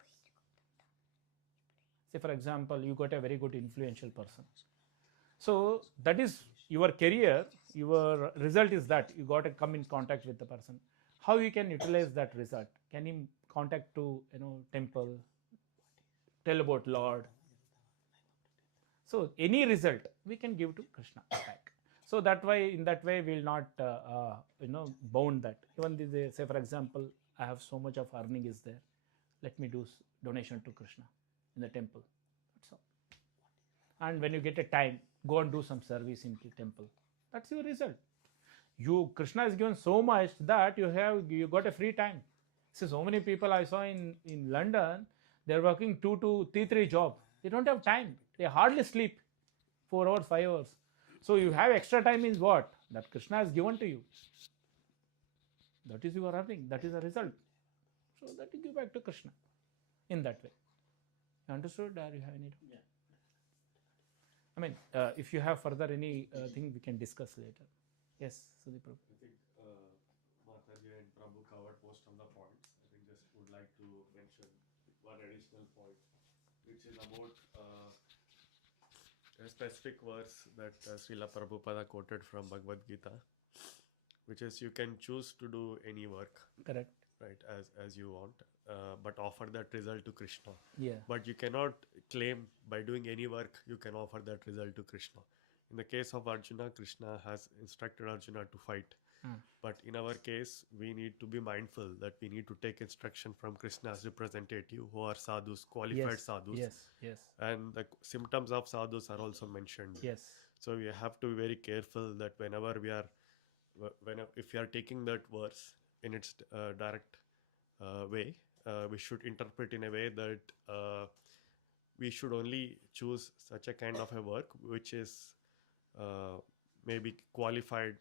Say for example, you got a very good influential person. So that is your career, your result is that you got to come in contact with the person. How you can utilize that result? Can you contact to temple, tell about Lord? So any result we can give to Krishna back. So that way, in that way, we will not bound that. Even they say, for example, I have so much of earning is there. Let me do donation to Krishna in the temple. That's all. And when you get a time, go and do some service in the temple. That's your result. Krishna has given so much that you got a free time. So many people I saw in London, they're working 2 to 3 jobs. They don't have time. They hardly sleep 4 hours, 5 hours. So you have extra time means what? That Krishna has given to you. That is your earning. That is the result. So that you give back to Krishna in that way. Understood, or you have any? Yeah. I mean, if you have further any thing, we can discuss later. Yes, Sudeep Prabhu. I think Mataji and Prabhu covered most of the points. I think just would like to mention one additional point, which is about a specific verse that Srila Prabhupada quoted from Bhagavad Gita, which is you can choose to do any work, Correct. right, as you want, but offer that result to Krishna. Yeah. But you cannot claim by doing any work you can offer that result to Krishna. In the case of Arjuna, Krishna has instructed Arjuna to fight. But in our case, we need to be mindful that we need to take instruction from Krishna's representative, who are sadhus, qualified sadhus. Yes. Yes. And the symptoms of sadhus are also mentioned. Yes. So we have to be very careful that whenever if we are taking that verse in its direct way, we should interpret in a way that we should only choose such a kind of a work which is maybe qualified,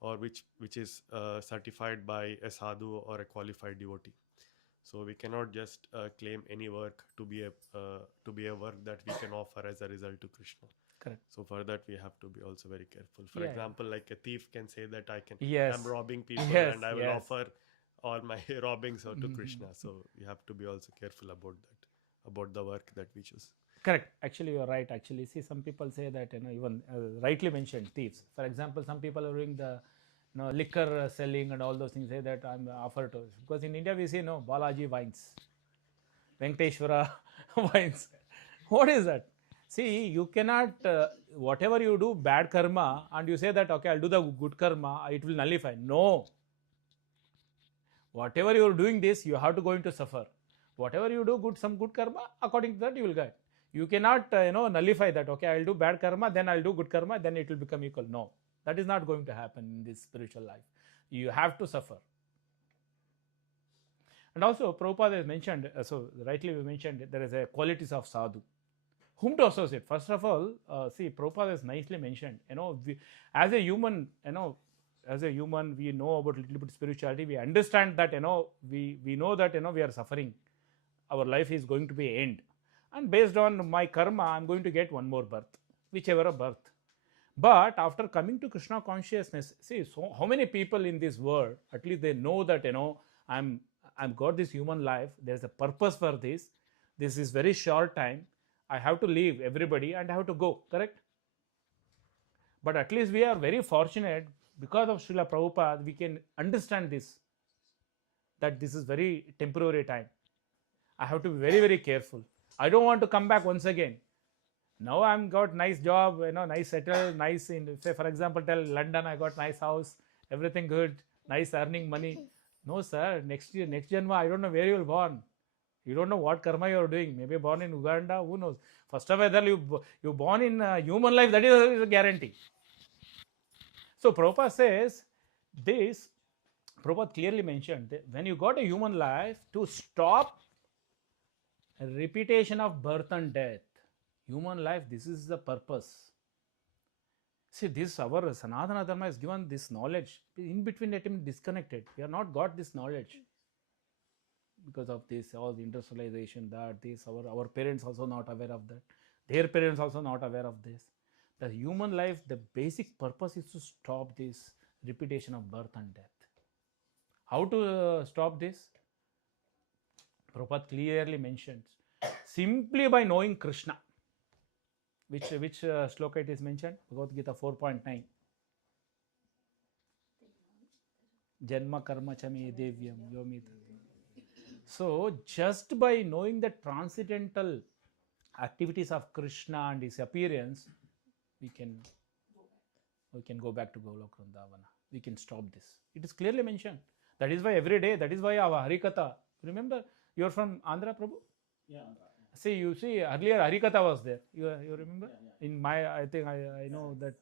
or which is certified by a sadhu or a qualified devotee. So we cannot just claim any work to be a work that we can offer as a result to Krishna. Correct. So for that we have to be also very careful. For Yeah. example, like a thief can say that Yes. I'm robbing people Yes, and I will yes. offer all my robbings to Krishna. So you have to be also careful about that, about the work that we choose. Correct. Actually, you're right. Actually, see, some people say that, even rightly mentioned thieves. For example, some people are doing the liquor selling and all those things, say that I'm offered to. Because in India, we see, Balaji wines, Venkateshwara wines. What is that? See, you cannot, whatever you do, bad karma, and you say that, okay, I'll do the good karma, it will nullify. No. Whatever you are doing this, you have to going to suffer. Whatever you do, some good karma, according to that, you will get. You cannot, nullify that, okay, I'll do bad karma, then I'll do good karma, then it will become equal. No, that is not going to happen in this spiritual life. You have to suffer. And also, Prabhupada has mentioned, so rightly we mentioned, there is a qualities of sadhu. Whom to associate? First of all, see, Prabhupada has nicely mentioned, as a human, we know about little bit spirituality. We understand that, we know that, we are suffering. Our life is going to be end. And based on my karma, I'm going to get one more birth, whichever birth. But after coming to Krishna consciousness, see, so how many people in this world, at least they know that, I've got this human life. There's a purpose for this. This is very short time. I have to leave everybody and I have to go, correct? But at least we are very fortunate because of Srila Prabhupada, we can understand this, that this is very temporary time. I have to be very, very careful. I don't want to come back once again. Now I'm got nice job, nice settled, nice in, say for example, tell London, I got nice house, everything good, nice earning money. No, sir, next Janma, I don't know where you will born. You don't know what karma you are doing. Maybe born in Uganda, who knows? First of all, whether you born in human life, that is a guarantee. So Prabhupada says this, Prabhupada clearly mentioned that when you got a human life, to stop repetition of birth and death. Human life, this is the purpose. See, this our Sanatana Dharma has given this knowledge. In between, let him disconnected. We have not got this knowledge. Because of this, all the industrialization, our parents also not aware of that. Their parents also not aware of this. The human life, the basic purpose is to stop this repetition of birth and death. How to stop this? Prabhupada clearly mentions, simply by knowing Krishna. Which shloka it is mentioned? Bhagavad Gita 4.9. Janma karma chami devyam yomita. So, just by knowing the transcendental activities of Krishna and his appearance, we can go back to Golok Vrindavana. We can stop this. It is clearly mentioned. That is why every day, that is why our Harikatha. Remember, you are from Andhra, Prabhu? Yeah. See, earlier Harikatha was there. You remember? Yeah. In my, I think I know that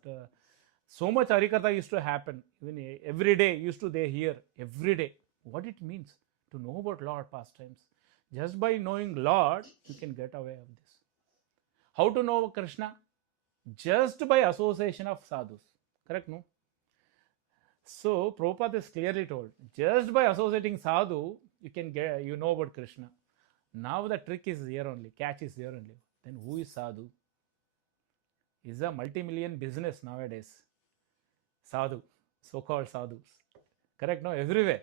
so much Harikatha used to happen. Even every day used to they hear every day. What it means to know about Lord pastimes. Just by knowing Lord, you can get away of this. How to know Krishna? Just by association of sadhus. Correct, no? So Prabhupada is clearly told, just by associating sadhu, you can get, know about Krishna. Now the trick is here only, catch is here only. Then who is sadhu? Is a multi-million business nowadays. Sadhu, so-called sadhus. Correct? No, everywhere.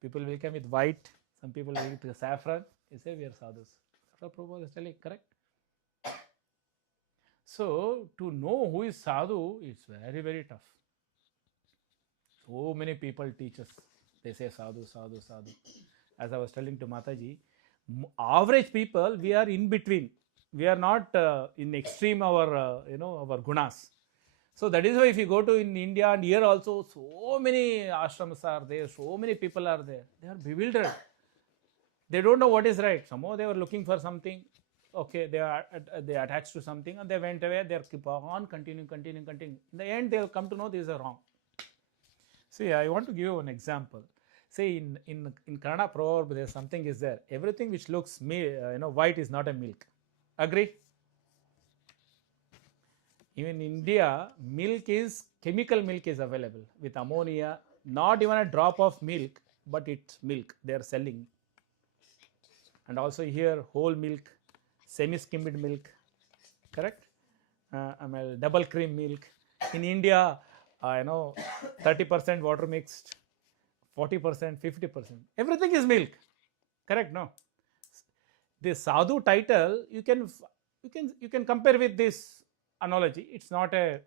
People will come with white, some people will with saffron. They say we are sadhus. That's what Prabhupada is telling, correct? So, to know who is sadhu, it's very, very tough. So many people teach us. They say sadhu, sadhu, sadhu. As I was telling to Mataji, average people, we are in between. We are not in extreme our our gunas. So that is why if you go to in India and here also, so many ashrams are there, so many people are there. They are bewildered. They don't know what is right. Somehow they were looking for something. Okay, they attached to something and they went away. They keep on continuing. In the end, they will come to know these are wrong. See, I want to give you an example. Say in Kannada proverb, there something is there. Everything which looks white is not a milk. Agree? Even in India, chemical milk is available with ammonia. Not even a drop of milk, but it's milk they are selling. And also here, whole milk, semi-skimmed milk, correct? Double cream milk. In India, 30% water mixed, 40%, 50%. Everything is milk, correct? No. The sadhu title you can compare with this analogy. It's not a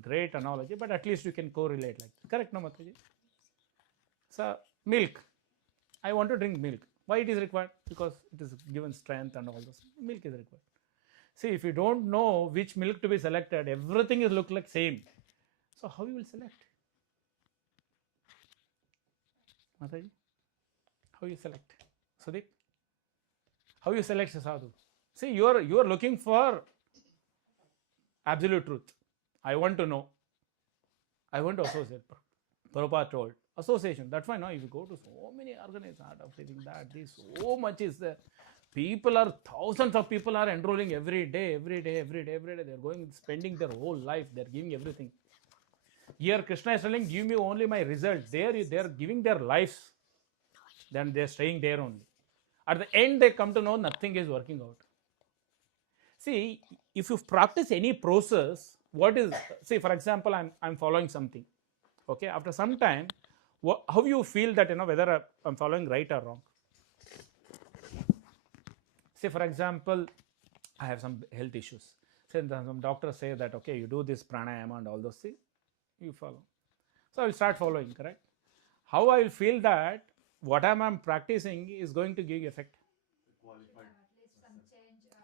great analogy, but at least you can correlate like that. Correct, no, Mataji? So milk. I want to drink milk. Why it is required? Because it is given strength and all those. Milk is required. See, if you don't know which milk to be selected, everything is look like same. So how you will select? Mataji, how you select? Sudeep, how you select sadhu? See, you are looking for absolute truth. I want to know. I want to associate. Prabhupada told association. That's why now if you go to so many organizations, art of living, that this so much is there. Thousands of people are enrolling every day. They are going, spending their whole life. They are giving everything. Here Krishna is telling, give me only my result. They are giving their lives. Then they are staying there only. At the end, they come to know nothing is working out. See, if you practice any process, say for example, I'm following something. Okay, after some time, how you feel that whether I'm following right or wrong? Say for example, I have some health issues. Say some doctors say that okay, you do this pranayama and all those things, you follow. So I will start following, correct? How I will feel that what I'm practicing is going to give effect.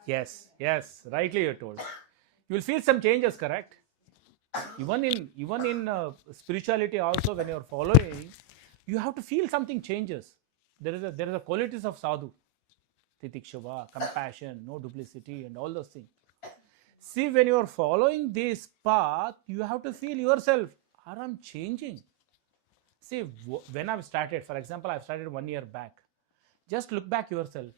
Yes, rightly you told. You will feel some changes, correct? Even in spirituality also, when you are following, you have to feel something changes. There is a qualities of sadhu, titikshava, compassion, no duplicity, and all those things. See, when you are following this path, you have to feel yourself, I'm changing. See, when I've started, for example, I've started 1 year back. Just look back yourself.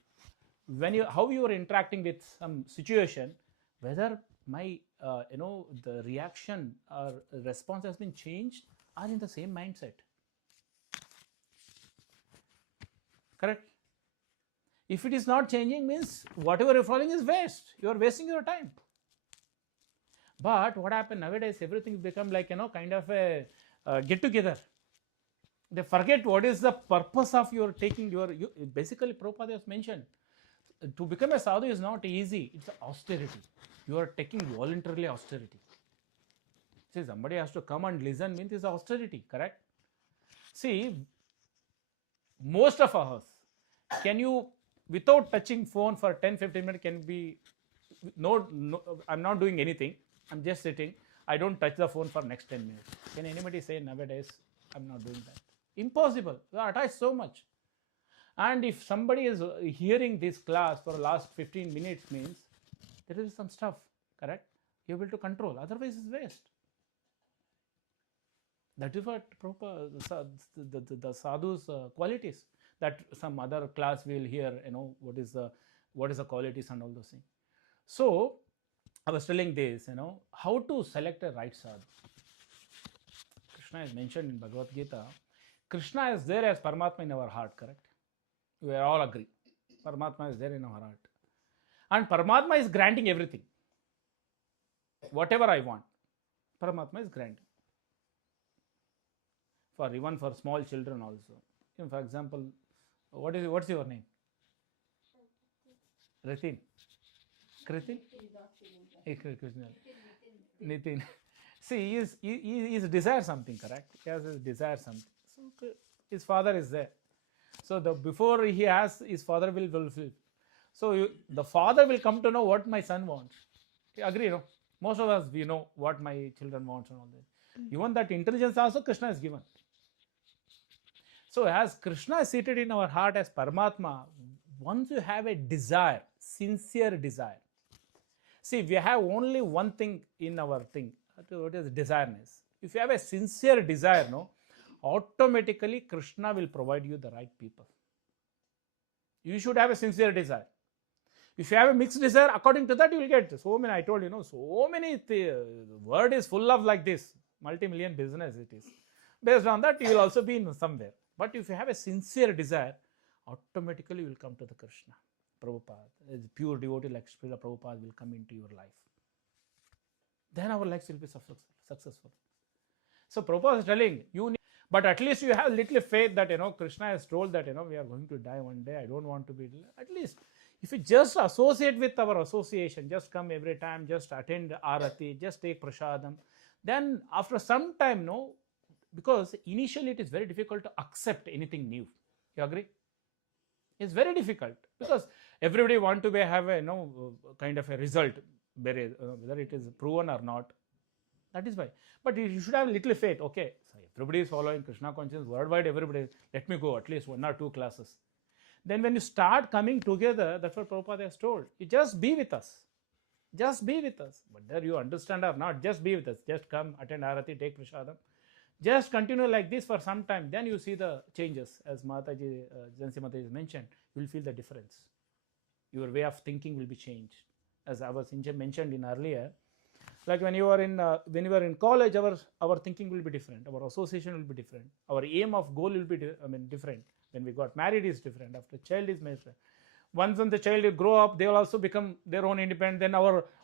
How you are interacting with some situation, whether my the reaction or response has been changed or in the same mindset. Correct? If it is not changing, means whatever you're following is waste. You are wasting your time. But what happened nowadays, everything become like kind of a get together. They forget what is the purpose of your taking basically Prabhupada has mentioned. To become a sadhu is not easy. It's austerity. You are taking voluntarily austerity. See, somebody has to come and listen means it's austerity, correct? See, most of us, can you, without touching phone for 10-15 minutes, can be, no, I'm not doing anything. I'm just sitting. I don't touch the phone for next 10 minutes. Can anybody say nowadays, I'm not doing that? Impossible. We are attached so much. And if somebody is hearing this class for the last 15 minutes means there is some stuff, correct? You're able to control. Otherwise, it's waste. That is what the sadhu's qualities. That some other class will hear, what is the qualities and all those things. So I was telling this, how to select a right sadhu. Krishna is mentioned in Bhagavad Gita. Krishna is there as Paramatma in our heart, correct? We all agree. Paramatma is there in our heart. And Paramatma is granting everything. Whatever I want, Paramatma is granting. Even for small children also. For example, what's your name? Ritin? Kritin? Nitin. See, he is desire something, correct? He has desire something. So his father is there. So before he has, his father will fulfill. So the father will come to know what my son wants. You agree, no? Most of us, we know what my children wants and all that. Even that intelligence also Krishna is given. So as Krishna is seated in our heart as Paramatma, once you have a desire, sincere desire. See, we have only one thing in our thing. What is desireness? If you have a sincere desire, no, automatically Krishna will provide you the right people. You should have a sincere desire. If you have a mixed desire, according to that you will get so many. I told you, so many. The world is full of like this, multi-million business it is. Based on that, you will also be in somewhere. But if you have a sincere desire, automatically you will come to the Krishna. Prabhupada, pure devotee like Srila Prabhupada will come into your life. Then our lives will be successful. So Prabhupada is telling you, but at least you have little faith that Krishna has told that we are going to die one day. I don't want to be. At least if you just associate with our association, just come every time, just attend Arati, just take prasadam, then after some time, because initially it is very difficult to accept anything new. You agree? It's very difficult because everybody want to have a kind of a result, whether it is proven or not. That is why. But you should have little faith. Okay, so everybody is following Krishna consciousness worldwide. Everybody, let me go at least 1 or 2 classes. Then when you start coming together, that's what Prabhupada has told. You just be with us. Just be with us. Whether you understand or not, just be with us. Just come, attend Arati, take prasadam. Just continue like this for some time. Then you see the changes. As Mataji, Jansi Mataji mentioned, you will feel the difference. Your way of thinking will be changed. As I was mentioned in earlier, like when you are in college, our thinking will be different. Our association will be different. Our aim of goal will be different. When we got married is different. After child is different. Once when the child will grow up, they will also become their own independent. Then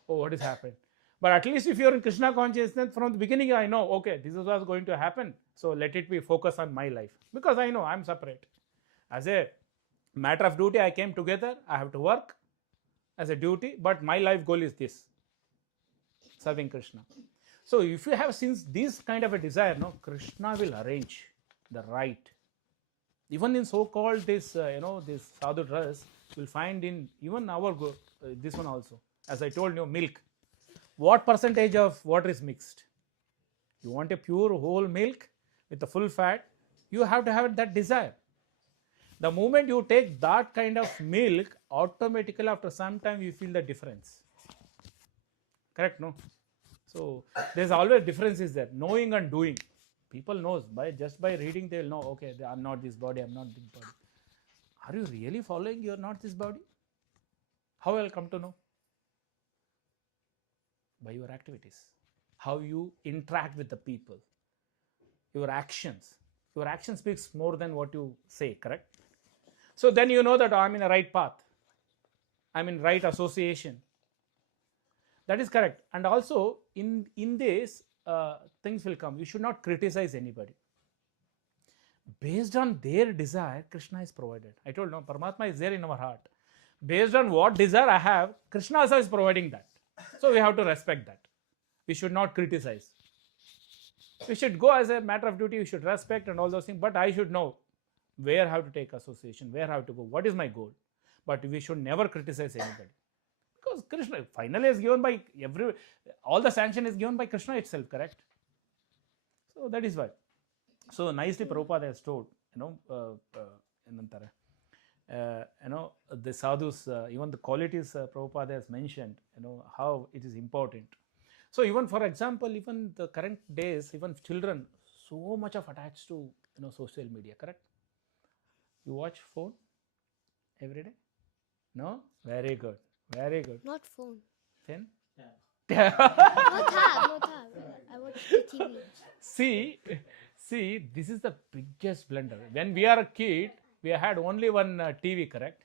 what has happened? But at least if you are in Krishna consciousness, from the beginning I know, okay, this is what's going to happen. So let it be focused on my life. Because I know I'm separate. As a matter of duty, I came together. I have to work as a duty. But my life goal is this. Serving Krishna. So if you have since this kind of a desire, Krishna will arrange the right. Even in so-called this sadhu dress, you'll find in even our this one also. As I told you, milk. What percentage of water is mixed? You want a pure whole milk with the full fat, you have to have that desire. The moment you take that kind of milk, automatically after some time you feel the difference. Correct, no? So there's always differences there. Knowing and doing. People knows just by reading they will know, okay, I'm not this body, I'm not this body. Are you really following you're not this body? How will I come to know? By your activities. How you interact with the people. Your actions. Your action speaks more than what you say, correct? So then you know that I'm in the right path. I'm in right association. That is correct. And also in this things will come. You should not criticize anybody. Based on their desire, Krishna is provided. I told you, Paramatma is there in our heart. Based on what desire I have, Krishna also is providing that. So we have to respect that. We should not criticize. We should go as a matter of duty. We should respect and all those things. But I should know where I have to take association, where I have to go, what is my goal. But we should never criticize anybody. Because Krishna finally is given by all the sanction is given by Krishna itself, correct? So that is why. So nicely Prabhupada has told, the sadhus, even the qualities Prabhupada has mentioned, how it is important. So even for example, even the current days, even children, so much of attached to social media, correct? You watch phone every day? No? Very good. Very good. Not phone. Then? No tab. I watch the TV. See, this is the biggest blunder. When we are a kid, we had only one TV, correct?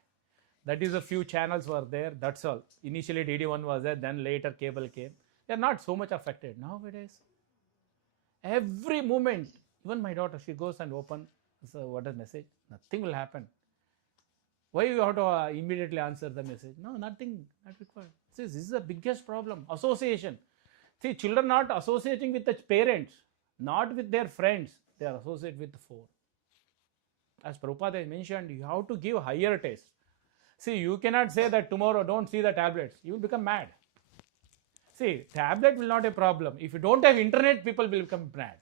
That is a few channels were there. That's all. Initially DD1 was there, then later cable came. They are not so much affected nowadays. Every moment, even my daughter, she goes and open. So what is message? Nothing will happen. Why you have to immediately answer the message? No, nothing, not required. See, this is the biggest problem. Association. See, children not associating with the parents, not with their friends. They are associated with the phone. As Prabhupada mentioned, you have to give higher taste. See, you cannot say that tomorrow don't see the tablets. You will become mad. See, tablet will not a problem. If you don't have internet, people will become mad.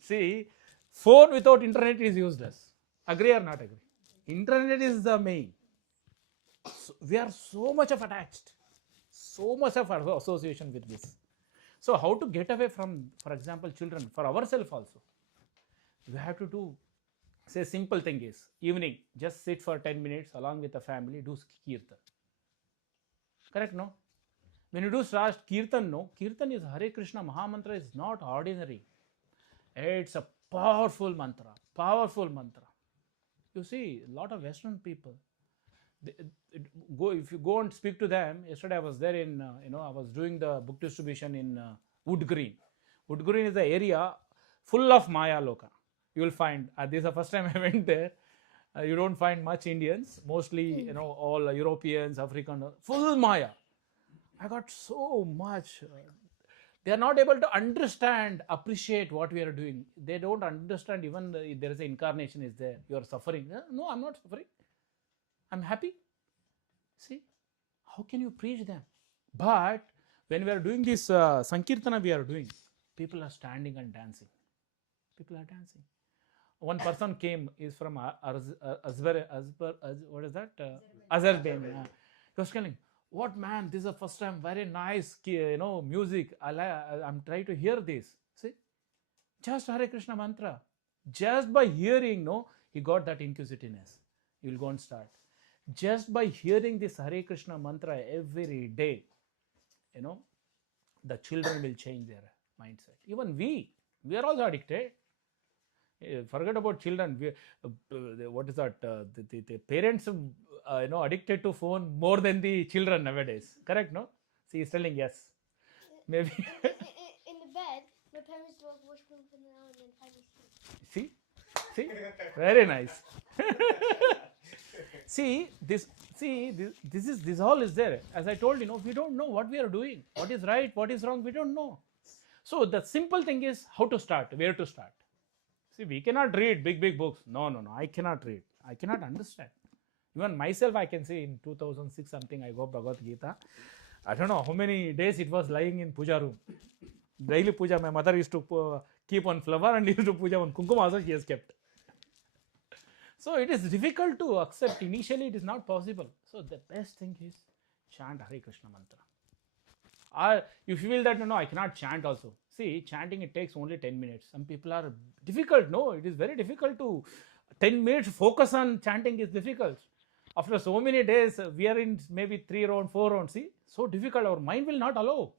See, phone without internet is useless. Agree or not agree? Internet is the main. So we are so much of attached, so much of association with this. So how to get away from, for example, children, for ourselves also? We have to do, say, simple thing is, evening, just sit for 10 minutes along with the family, do kirtan. Correct, no? When you do kirtan, no? Kirtan is Hare Krishna Mahamantra is not ordinary. It's a powerful mantra, powerful mantra. You see, a lot of Western people, if you go and speak to them, yesterday I was there in, I was doing the book distribution in Wood Green. Wood Green is the area full of Maya Loka. You will find, this is the first time I went there, you don't find much Indians, mostly, all Europeans, African, full Maya. I got so much. They are not able to understand, appreciate what we are doing. They don't understand even there is an incarnation is there. You are suffering. No, I'm not suffering. I'm happy. See, how can you preach them? But when we are doing this Sankirtana we are doing, people are standing and dancing. People are dancing. One person came, is from what is that? Azerbaijan. He was telling, what man, this is the first time, very nice, music. I'm trying to hear this. See, just Hare Krishna mantra. Just by hearing, he got that inquisitiveness. He will go and start. Just by hearing this Hare Krishna mantra every day, the children will change their mindset. Even we are also addicted. Forget about children. What is that? The parents, addicted to phone more than the children nowadays. Correct, no? See, he's telling yes. Maybe. In the bed, my parents will watch me for an hour and then finally sleep. See, very nice. This all is there. As I told you, we don't know what we are doing. What is right, what is wrong, we don't know. So the simple thing is how to start, where to start. See, we cannot read big books. No, I cannot read. I cannot understand. Even myself, I can say in 2006 something, I got Bhagavad Gita. I don't know how many days it was lying in puja room. Daily puja, my mother used to keep one flower and used to puja one kumkum also she has kept. So it is difficult to accept. Initially, it is not possible. So the best thing is chant Hare Krishna mantra. You feel that, I cannot chant also. See, chanting, it takes only 10 minutes. Some people are difficult. No, it is very difficult to 10 minutes focus on chanting is difficult. After so many days, we are in maybe 3 rounds, 4 rounds. See, so difficult. Our mind will not allow.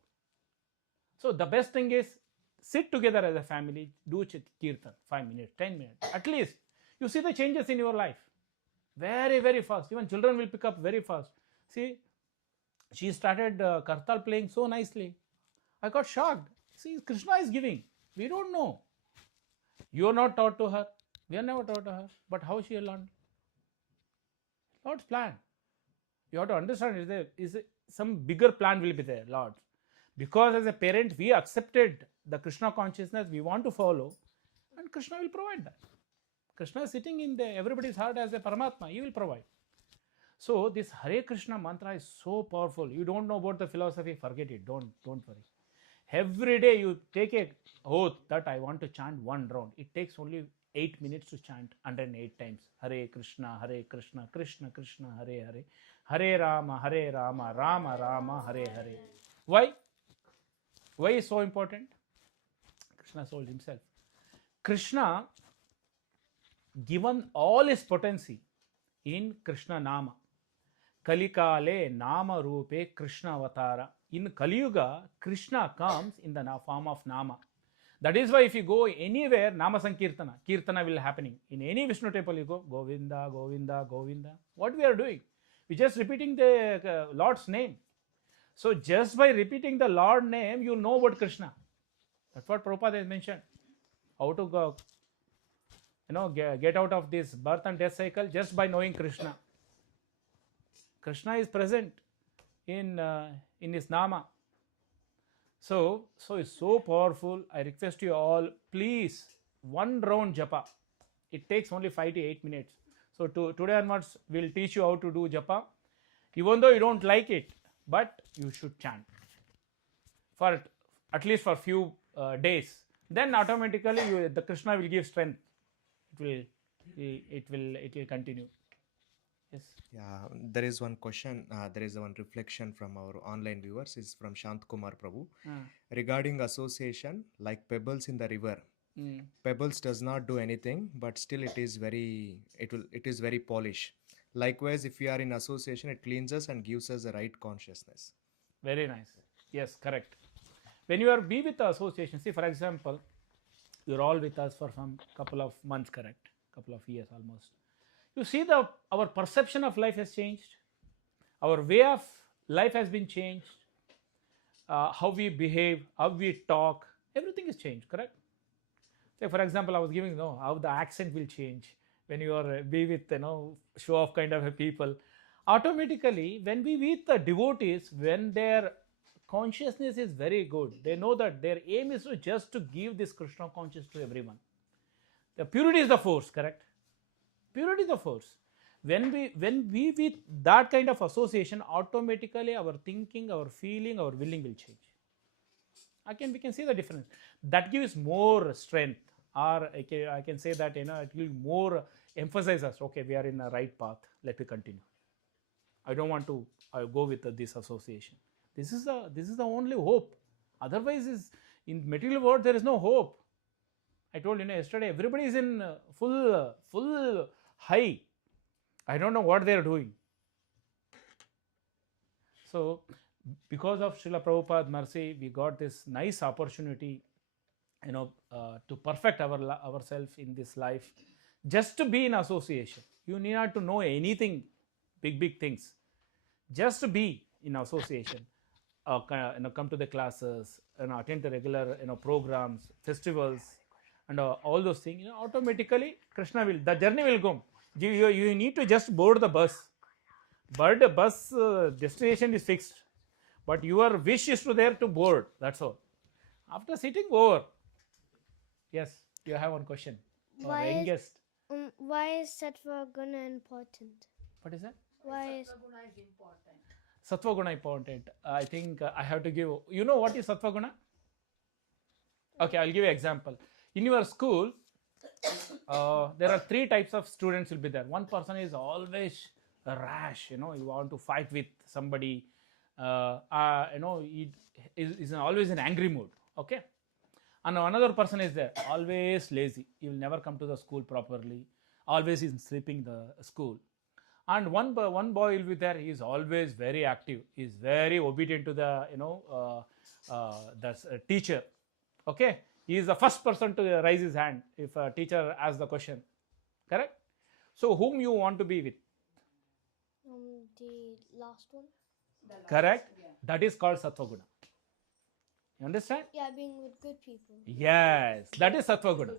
So the best thing is sit together as a family, do kirtan, 5 minutes, 10 minutes. At least you see the changes in your life. Very, very fast. Even children will pick up very fast. See, she started kartal playing so nicely. I got shocked. See, Krishna is giving. We don't know. You are not taught to her. We are never taught to her. But how she learned? Lord's plan. You have to understand, some bigger plan will be there, Lord. Because as a parent, we accepted the Krishna consciousness we want to follow, and Krishna will provide that. Krishna is sitting in everybody's heart as a Paramatma. He will provide. So this Hare Krishna mantra is so powerful. You don't know about the philosophy, forget it. Don't worry. Every day you take a oath that I want to chant 1 round. It takes only 8 minutes to chant 108 times. Hare Krishna, Krishna Krishna, Hare Hare. Hare Rama, Rama Rama, Hare Hare. Why? Why is so important? Krishna told himself. Krishna given all his potency in Krishna Nama. Kalikale Nama Rupe Krishna Avatara. In Kali Yuga, Krishna comes in the form of Nama. That is why if you go anywhere, Nama Sankirtana, Kirtana will happening. In any Vishnu temple you go, Govinda, Govinda, Govinda. What we are doing? We just repeating the Lord's name. So just by repeating the Lord name, you know about Krishna. That's what Prabhupada has mentioned. How to go, get out of this birth and death cycle just by knowing Krishna. Krishna is present in his Nama. So it's so powerful. I request you all, please, one round japa. It takes only 5 to 8 minutes. So today onwards, we'll teach you how to do japa. Even though you don't like it, but you should chant for at least for few days. Then automatically the Krishna will give strength. It will continue. Yes. Yeah, there is one question, there is one reflection from our online viewers. It's from Shant Kumar Prabhu. Regarding association, like pebbles in the river. Pebbles does not do anything, but still it is very polished. Likewise, if we are in association, it cleans us and gives us the right consciousness. Very nice. Yes, correct. When you are be with the association, see, for example, you're all with us for some couple of months, correct? Couple of years almost. You see, our perception of life has changed. Our way of life has been changed. How we behave, how we talk, everything is changed, correct? Say, for example, I was giving, how the accent will change when you are be with, show off kind of a people. Automatically, when we meet the devotees, when their consciousness is very good, they know that their aim is just to give this Krishna consciousness to everyone. The purity is the force, correct? Purity is the force. When we with that kind of association, automatically our thinking, our feeling, our willing will change. We can see the difference. That gives more strength, or I can say that it will more emphasize us. Okay, we are in the right path. Let me continue. I don't want to go with this association. This is the only hope. Otherwise, in material world there is no hope. I told yesterday, everybody is in full high. I don't know what they are doing. So, because of Srila Prabhupada's mercy, we got this nice opportunity, to perfect ourselves in this life, just to be in association. You need not to know anything, big things. Just to be in association, come to the classes, attend the regular programs, festivals, and all those things. Automatically Krishna will, the journey will go. You need to just board the bus. But the bus destination is fixed. But your wish is there to board. That's all. After sitting over. Yes, you have one question. Why is Sattva Guna important? What is that? Why is Sattva Guna important? I think I have to give. You know what is Sattva Guna? Okay, I'll give you an example. In your school, there are 3 types of students will be there. One person is always rash, you want to fight with somebody, he is always in angry mood, okay? And another person is there, always lazy. He will never come to the school properly, always is sleeping the school. And one boy will be there, he is always very active, he is very obedient to the, the teacher, okay? He is the first person to raise his hand if a teacher asks the question. Correct? So, whom you want to be with? The last one. Correct? Yeah. That is called Sattva Guna. You understand? Yeah, being with good people. Yes, that is Sattva Guna.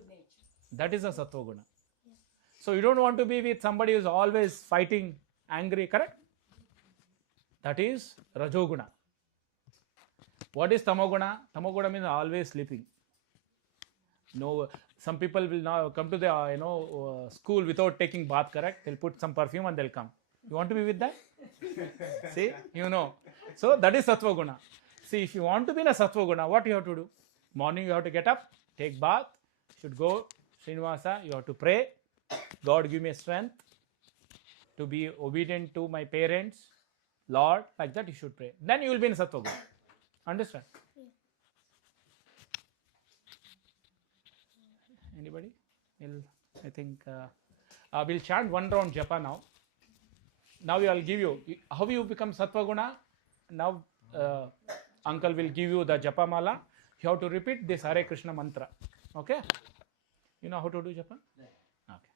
That is a Sattva Guna. Yeah. So, you don't want to be with somebody who is always fighting, angry, correct? That is Rajoguna. What is Tamoguna? Tamoguna means always sleeping. No, some people will now come to the school without taking bath, correct? They'll put some perfume and they'll come. You want to be with that? See, So that is Sattva Guna. See, if you want to be in a Sattva Guna, what you have to do? Morning you have to get up, take bath, should go Srinivasa, you have to pray. God give me strength to be obedient to my parents, Lord, like that you should pray. Then you will be in Sattva Guna. Understand? Anybody? I think we'll chant one round japa now. Now I'll give you, how you become Sattva Guna? Now uncle will give you the japa mala. You have to repeat this Hare Krishna mantra. Okay? You know how to do Japan? Okay.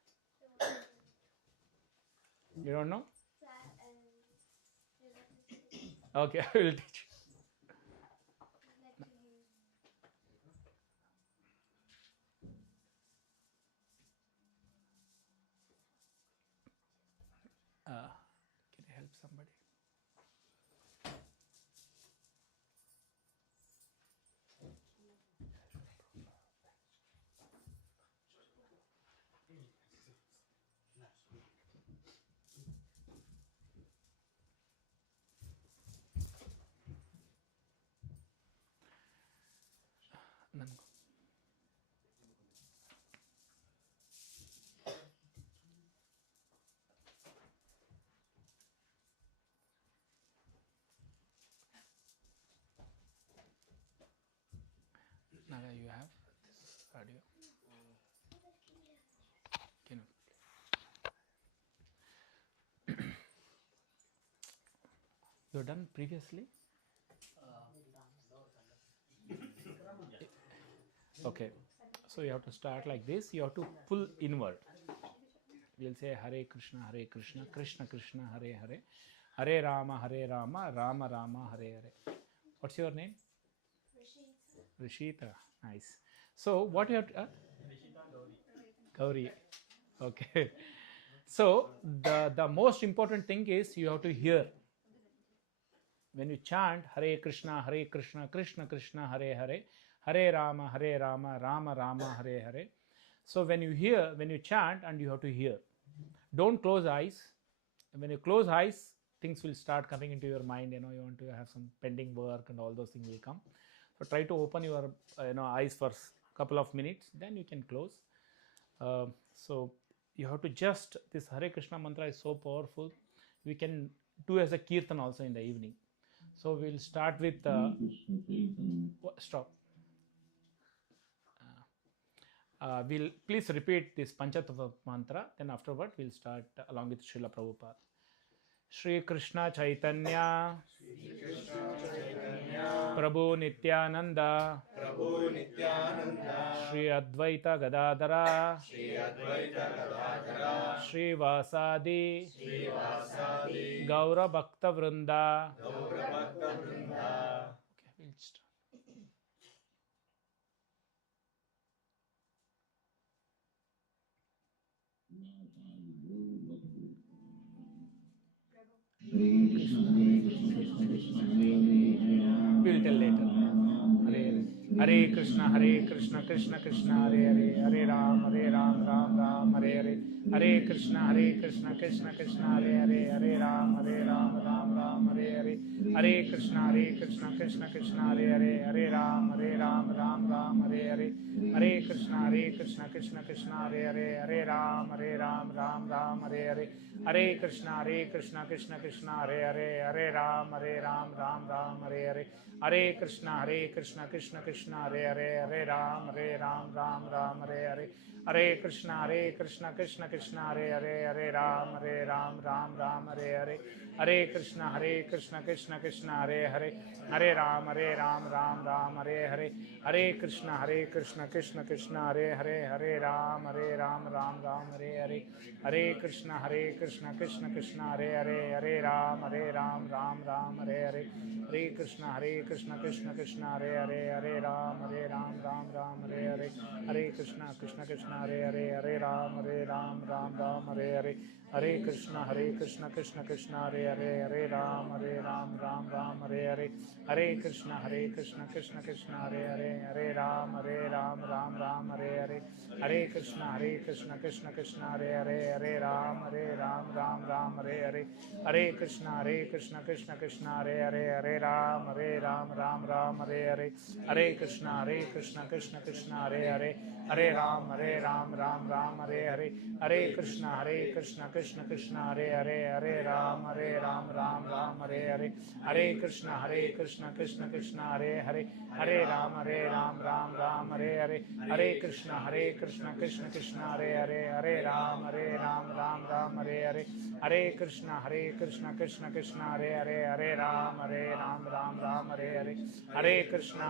You don't know? Okay, I will teach you. Can I help somebody? Nango. Naga, you have this audio. Can you? You're done previously? Okay. So you have to start like this. You have to pull inward. We'll say Hare Krishna, Krishna Krishna, Hare Hare, Hare Rama, Rama Rama, Hare Hare. What's your name? Rishita. Nice. So what you have to... Gauri. Okay. So the most important thing is you have to hear. When you chant Hare Krishna, Krishna Krishna, Hare Hare, Hare Rama, Rama Rama, Hare Hare. So when you chant, and you have to hear. Don't close eyes. When you close eyes, things will start coming into your mind. You want to have some pending work and all those things will come. So try to open your eyes for a couple of minutes, then you can close. So you have to just, this Hare Krishna mantra is so powerful. We can do as a kirtan also in the evening. So we'll start with stop. We'll please repeat this Panchatattva mantra. Then afterward we'll start along with Srila Prabhupada. Shri Krishna Chaitanya, Prabhu Nityananda, Shri Advaita Gadadhara, Shri Vasadi, Gaura Bhakta Vrinda. Okay, we'll start. We'll tell later. Hare Krishna, Krishna Krishna, Hare Hare, Hare Ram, Ram Ram, Hare Hare. Hare Krishna, Krishna Krishna, Hare Hare, Hare Ram, Ram Ram, Hare Hare. Hare Krishna, Krishna Krishna, Hare Hare, Hare Ram, Ram Ram, Hare Hare. Hare Krishna, Krishna Hare Hare, Hare Ram, Ram Ram, Hare Hare. Hare Krishna, Krishna Krishna, Hare Hare, Hare Ram, Ram Ram, Hare Hare. Hare Krishna, Krishna Hare Hare, Hare Ram, Ram Hare Hare. Hare Krishna, Krishna Krishna, Hare Hare, Hare Ram, Ram Hare Hare. Hare Krishna, Krishna Krishna, Hare Hare, Hare Ram, Ram Hare Hare. Hare Krishna, Krishna Hare Hare, Hare Ram, Ram Hare Hare. Hare Krishna, Krishna Hare Hare, Hare Ram, Ram Hare Hare. Hare Krishna, Krishna Hare Hare, Hare Ram, Ram Hare Hare. Hare Krishna, Krishna Hare Hare, Hare Ram, Ram Hare Hare. Hare Krishna, Krishna Hare Hare, Hare Ram, Ram Hare Hare. Hare Krishna, Krishna Hare Hare, Hare Ram, Ram Hare Hare. Hare Krishna, Krishna Hare Hare, Hare Ram, Ram Hare Hare. Hare Krishna, Krishna Hare Hare, Hare Ram, Ram Hare Hare. Hare Krishna, Krishna Hare Hare, Hare Ram, Ram Hare Hare. Hare Krishna, Krishna Krishna Krishna Hare Hare, Hare Ram Ram Ram Hare Hare, Hare Krishna Krishna Krishna Hare Hare, Hare Ram Ram Hare Hare, Hare Krishna Krishna Krishna Hare Hare, Hare Ram Ram Hare Hare, Hare Krishna Krishna Krishna Hare Hare, Hare Ram Ram Hare Hare, Hare Krishna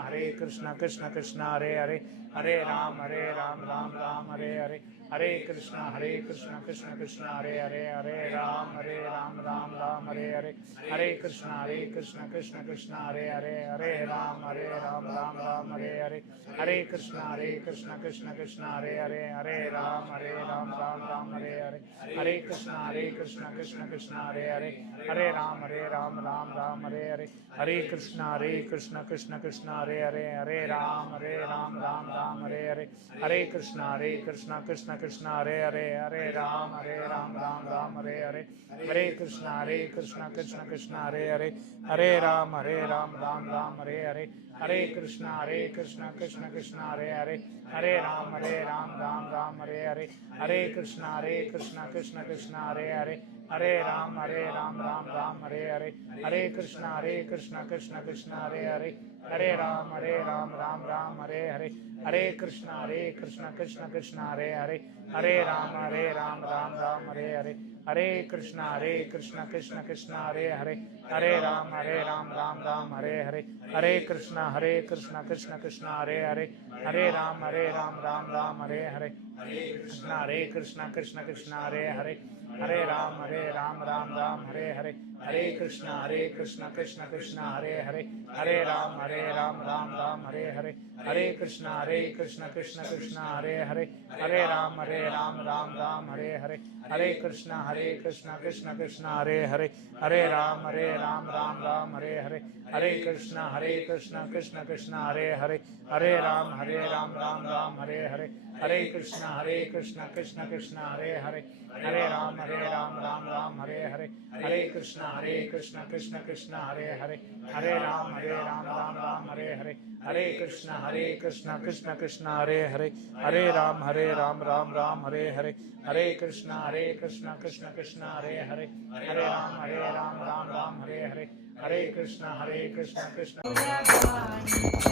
Krishna Krishna Hare Hare, Hare Ram Ram Hare Hare, Hare Krishna Krishna Krishna Hare Hare, Hare Ram Ram Hare Hare, Hare Krishna Krishna Krishna Hare Hare, Hare Ram Ram Hare Hare, Hare Krishna Krishna Krishna Hare Hare, Hare Ram Ram Hare Hare, Hare Krishna Krishna Krishna Hare Hare, Hare Ram Ram Hare Hare, Hare Krishna Krishna Krishna Hare Hare, Hare Ram Ram Hare Hare, Hare Krishna Krishna Krishna Hare Hare, Hare Ram Ram Hare Hare, Hare Krishna Krishna Krishna Hare Hare, Hare Ram Ram Hare Hare, Hare Krishna Krishna Krishna Hare Hare, Hare Ram Ram Hare Hare, Hare Krishna Krishna Krishna Hare Hare, Hare Ram Hare Hare, Hare Krishna Krishna Krishna Hare Hare, Hare Ram Ram Hare Hare, Hare Krishna Krishna Krishna Hare Hare, Hare Ram Ram Hare Hare, Hare Krishna Krishna Krishna Hare Hare, Hare Ram Ram Hare Hare, Hare Krishna Krishna Krishna Hare Hare, Hare Ram Ram Hare Hare, Krishna Krishna Krishna Hare Hare, Hare Ram Ram Hare Hare, Hare Krishna Krishna Krishna Hare Hare, Hare Ram Ram Hare Hare, Hare Krishna Krishna Krishna Hare Hare, Hare Ram Ram Hare Hare, Hare Krishna Krishna Krishna Hare Hare, Hare Ram Ram Hare Hare, Hare Krishna Krishna Krishna Hare Hare, Hare Ram Ram Hare Hare, Hare Krishna Krishna Krishna Hare Hare, Hare Ram Ram Hare Hare, Hare Krishna Krishna Krishna Hare Hare, Hare Ram Ram Hare Hare, Hare Krishna Krishna Krishna Hare Hare, Hare Ram Ram Hare Hare, Hare Krishna Krishna Krishna Hare Hare, Hare Ram Ram Hare Hare, Hare Krishna Krishna Hare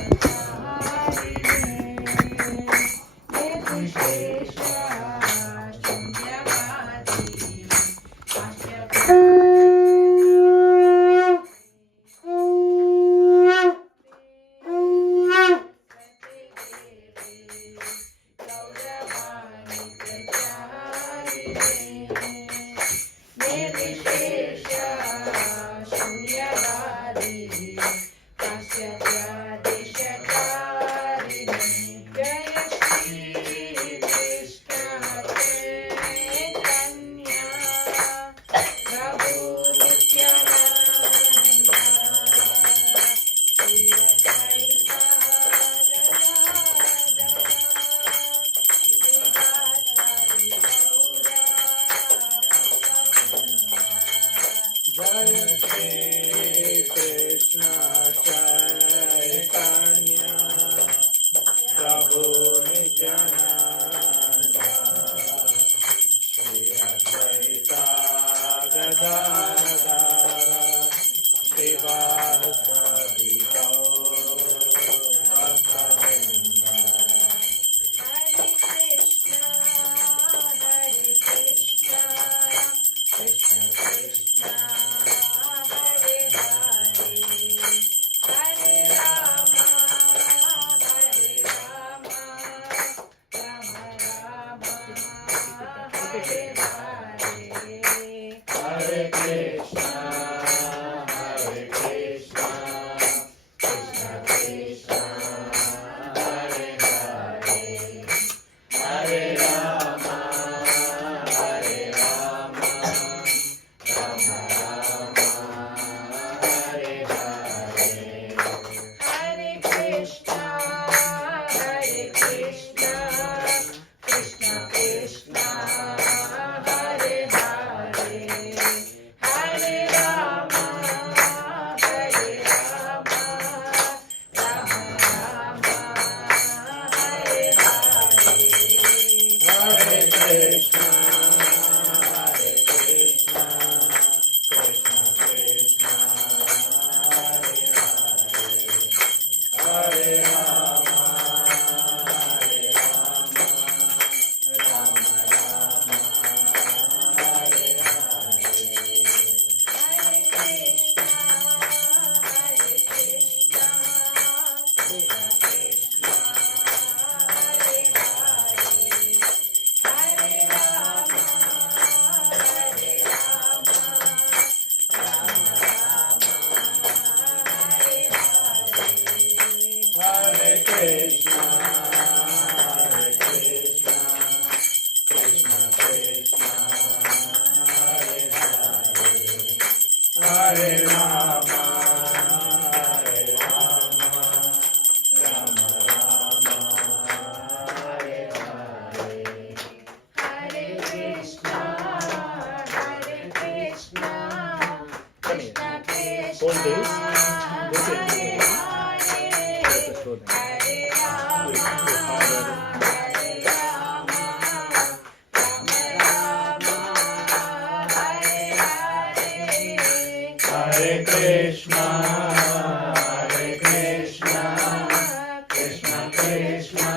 Hold this. This is slow down. Hare Krishna, Hare Krishna, Krishna Krishna,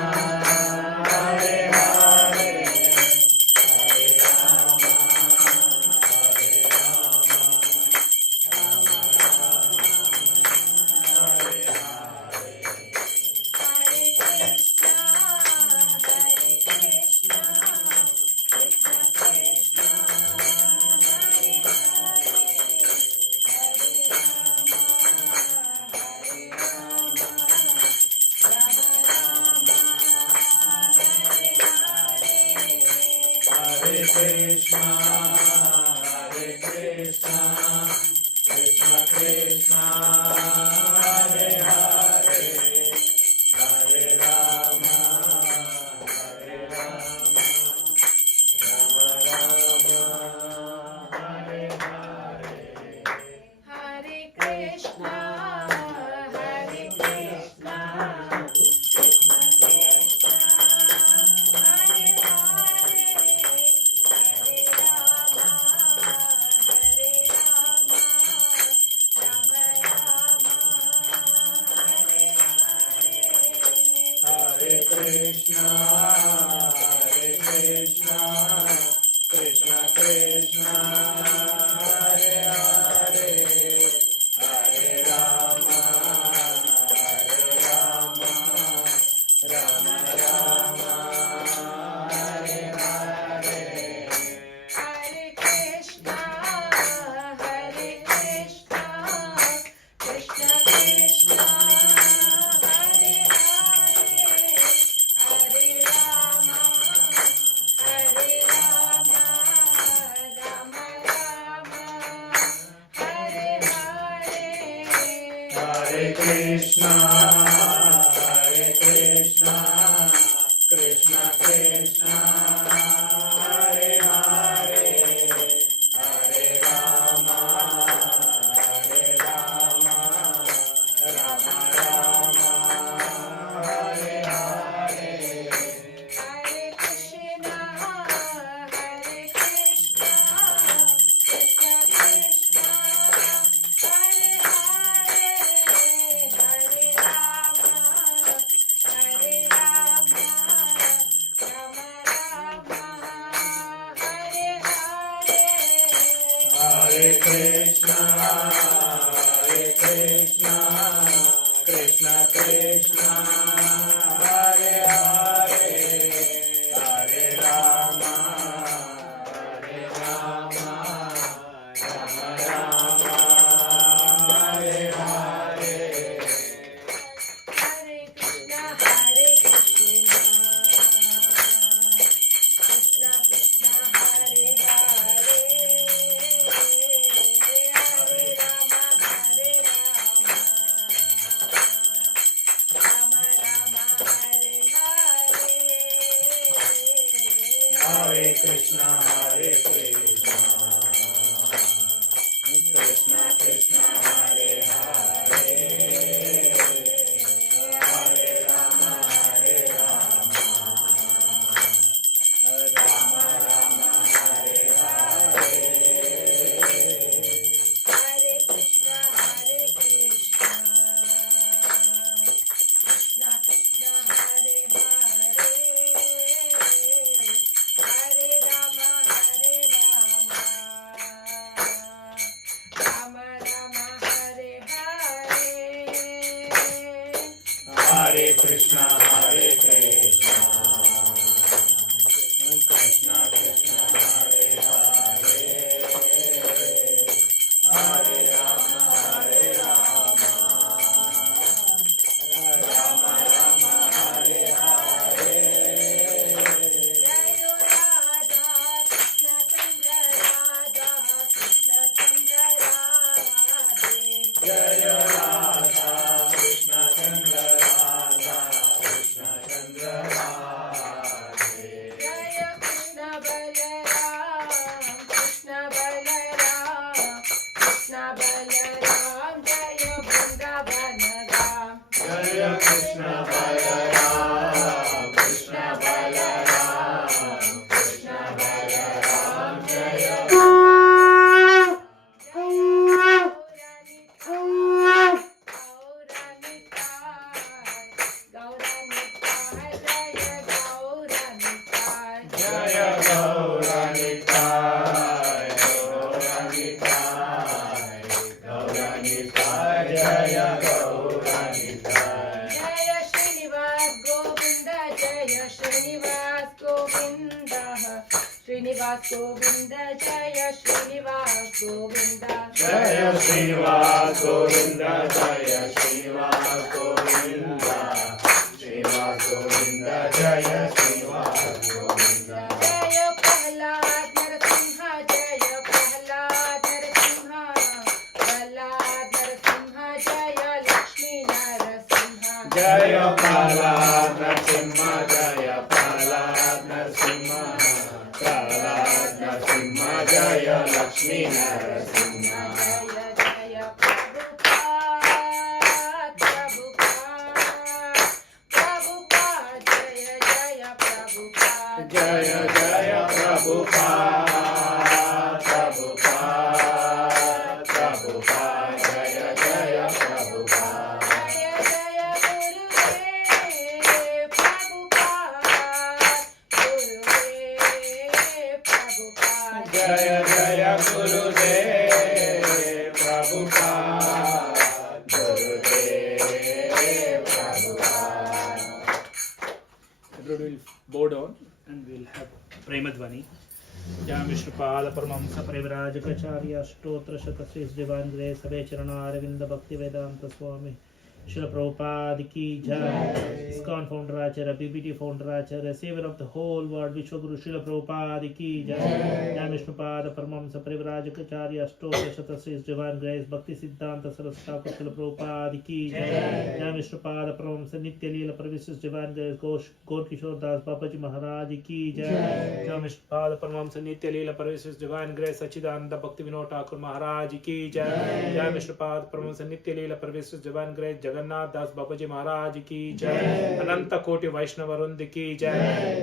Hare Hare, Hare Rama, Hare Rama, Rama Rama, Hare Hare. Hare Krishna, Hare Krishna, Krishna Krishna, Hare Hare, Hare Rama, Hare Rama, Rama Rama, Hare Hare. Hare Krishna, Hare Krishna, Krishna Krishna, Hare Hare, Hare Rama, Hare Rama, Rama Rama, Hare Hare. Hare Krishna, Hare Krishna, Krishna Krishna, Hare Hare, Hare Rama, Hare Rama, Rama Rama, Hare Hare. Hare Krishna, Hare Krishna, Krishna Krishna, Hare Hare, Hare Rama, Hare Rama, Rama Rama, Hare Hare. Hare Krishna, Hare Krishna, Krishna Krishna, Hare Hare, Hare Rama, Hare Rama, Rama Rama, Hare Hare. Hare Krishna, Hare Krishna, Krishna Krishna, Hare Hare, Hare Rama, Hare Rama, Rama Rama, Hare Hare. Hare Krishna, Hare Krishna, Krishna Krishna, Hare Hare, Hare Rama, Hare Rama, Rama Rama, Hare Hare. Hare Krishna, Hare Krishna, Krishna Krishna, Hare Hare, Hare Rama, Hare Rama, Rama Rama, Hare Hare. Hare Krishna, Hare Krishna, Krishna Krishna, Hare Hare, Hare Rama, Hare Rama, Balaram, Jaya Vrindavan Dham. Jaya Krishna Balaram, Krishna Balaram, Krishna Balaram, Jaya Jaya Gauranitai, Gauranitai, Gauranitai, Jaya Gauranitai. Jaya Srinivas Govinda, Jaya Srinivas Govinda, Srinivas Govinda, Jaya Srinivas Govinda. Jaya Srinivas Govinda, Jaya Srinivas Govinda, Srinivas Govinda, Jaya Srinivas Govinda. Jaya Prahlad Narasimha, Jaya Prahlad Narasimha, Prahlad Narasimha, Jaya Lakshmi Narasimha. Jaya Prahlad Narasimha, Jaya Prahlad Narasimha, Prahlad Narasimha, Jaya Lakshmi Narasimha. Jaya Jaya Prabhupada, Prabhupada, Prabhupada, Jaya Jaya Prabhupada. Jaya Jaya Prabhupada, Prabhupada, Prabhupada, Jaya Jaya Prabhupada. Jaya Jaya Gurudev Prabhupada, Gurudev Prabhupada. Jaya Jaya Gurudev Prabhupada, Gurudev Prabhupada. Everybody will bow down and we'll have Premadvani. Jam Vishnupada Paramahamsa Parivrajakacarya Ashtotra Shatasris Divine Grace Abhay Charana Aravinda Bhakti Vedanta Swami Srila Prabhupada Ki Jai. ISKCON Founder Acharya, BBT Founder Acharya, Savior of the whole world, Vishwaguru Srila Prabhupada Ki Jai. Jam Vishnupada Paramahamsa Parivrajakacarya Ashtotra Shatasris Divine Grace Bhakti Siddhanta Saraswati Thakur Srila Prabhupada Ki Jai. Jam Vishnupada Paramahamsa Nitya Leela Parvisis Divine Grace Gaur Kishore Das Babaji Maharaj Ki Jai. Jam Vishnupada Paramahamsa Nitya Leela Parvisis Divine Grace Sachidananda Bhakti Vinod Thakur Maharaj Ki Jai. Jam Vishnupada Paramahamsa Nitya Leela Parvisis Divine Grace Jagannath Das Babaji Maharaj Ki Jai. Ananta Koti Vaishnava Vrund Ki Jai.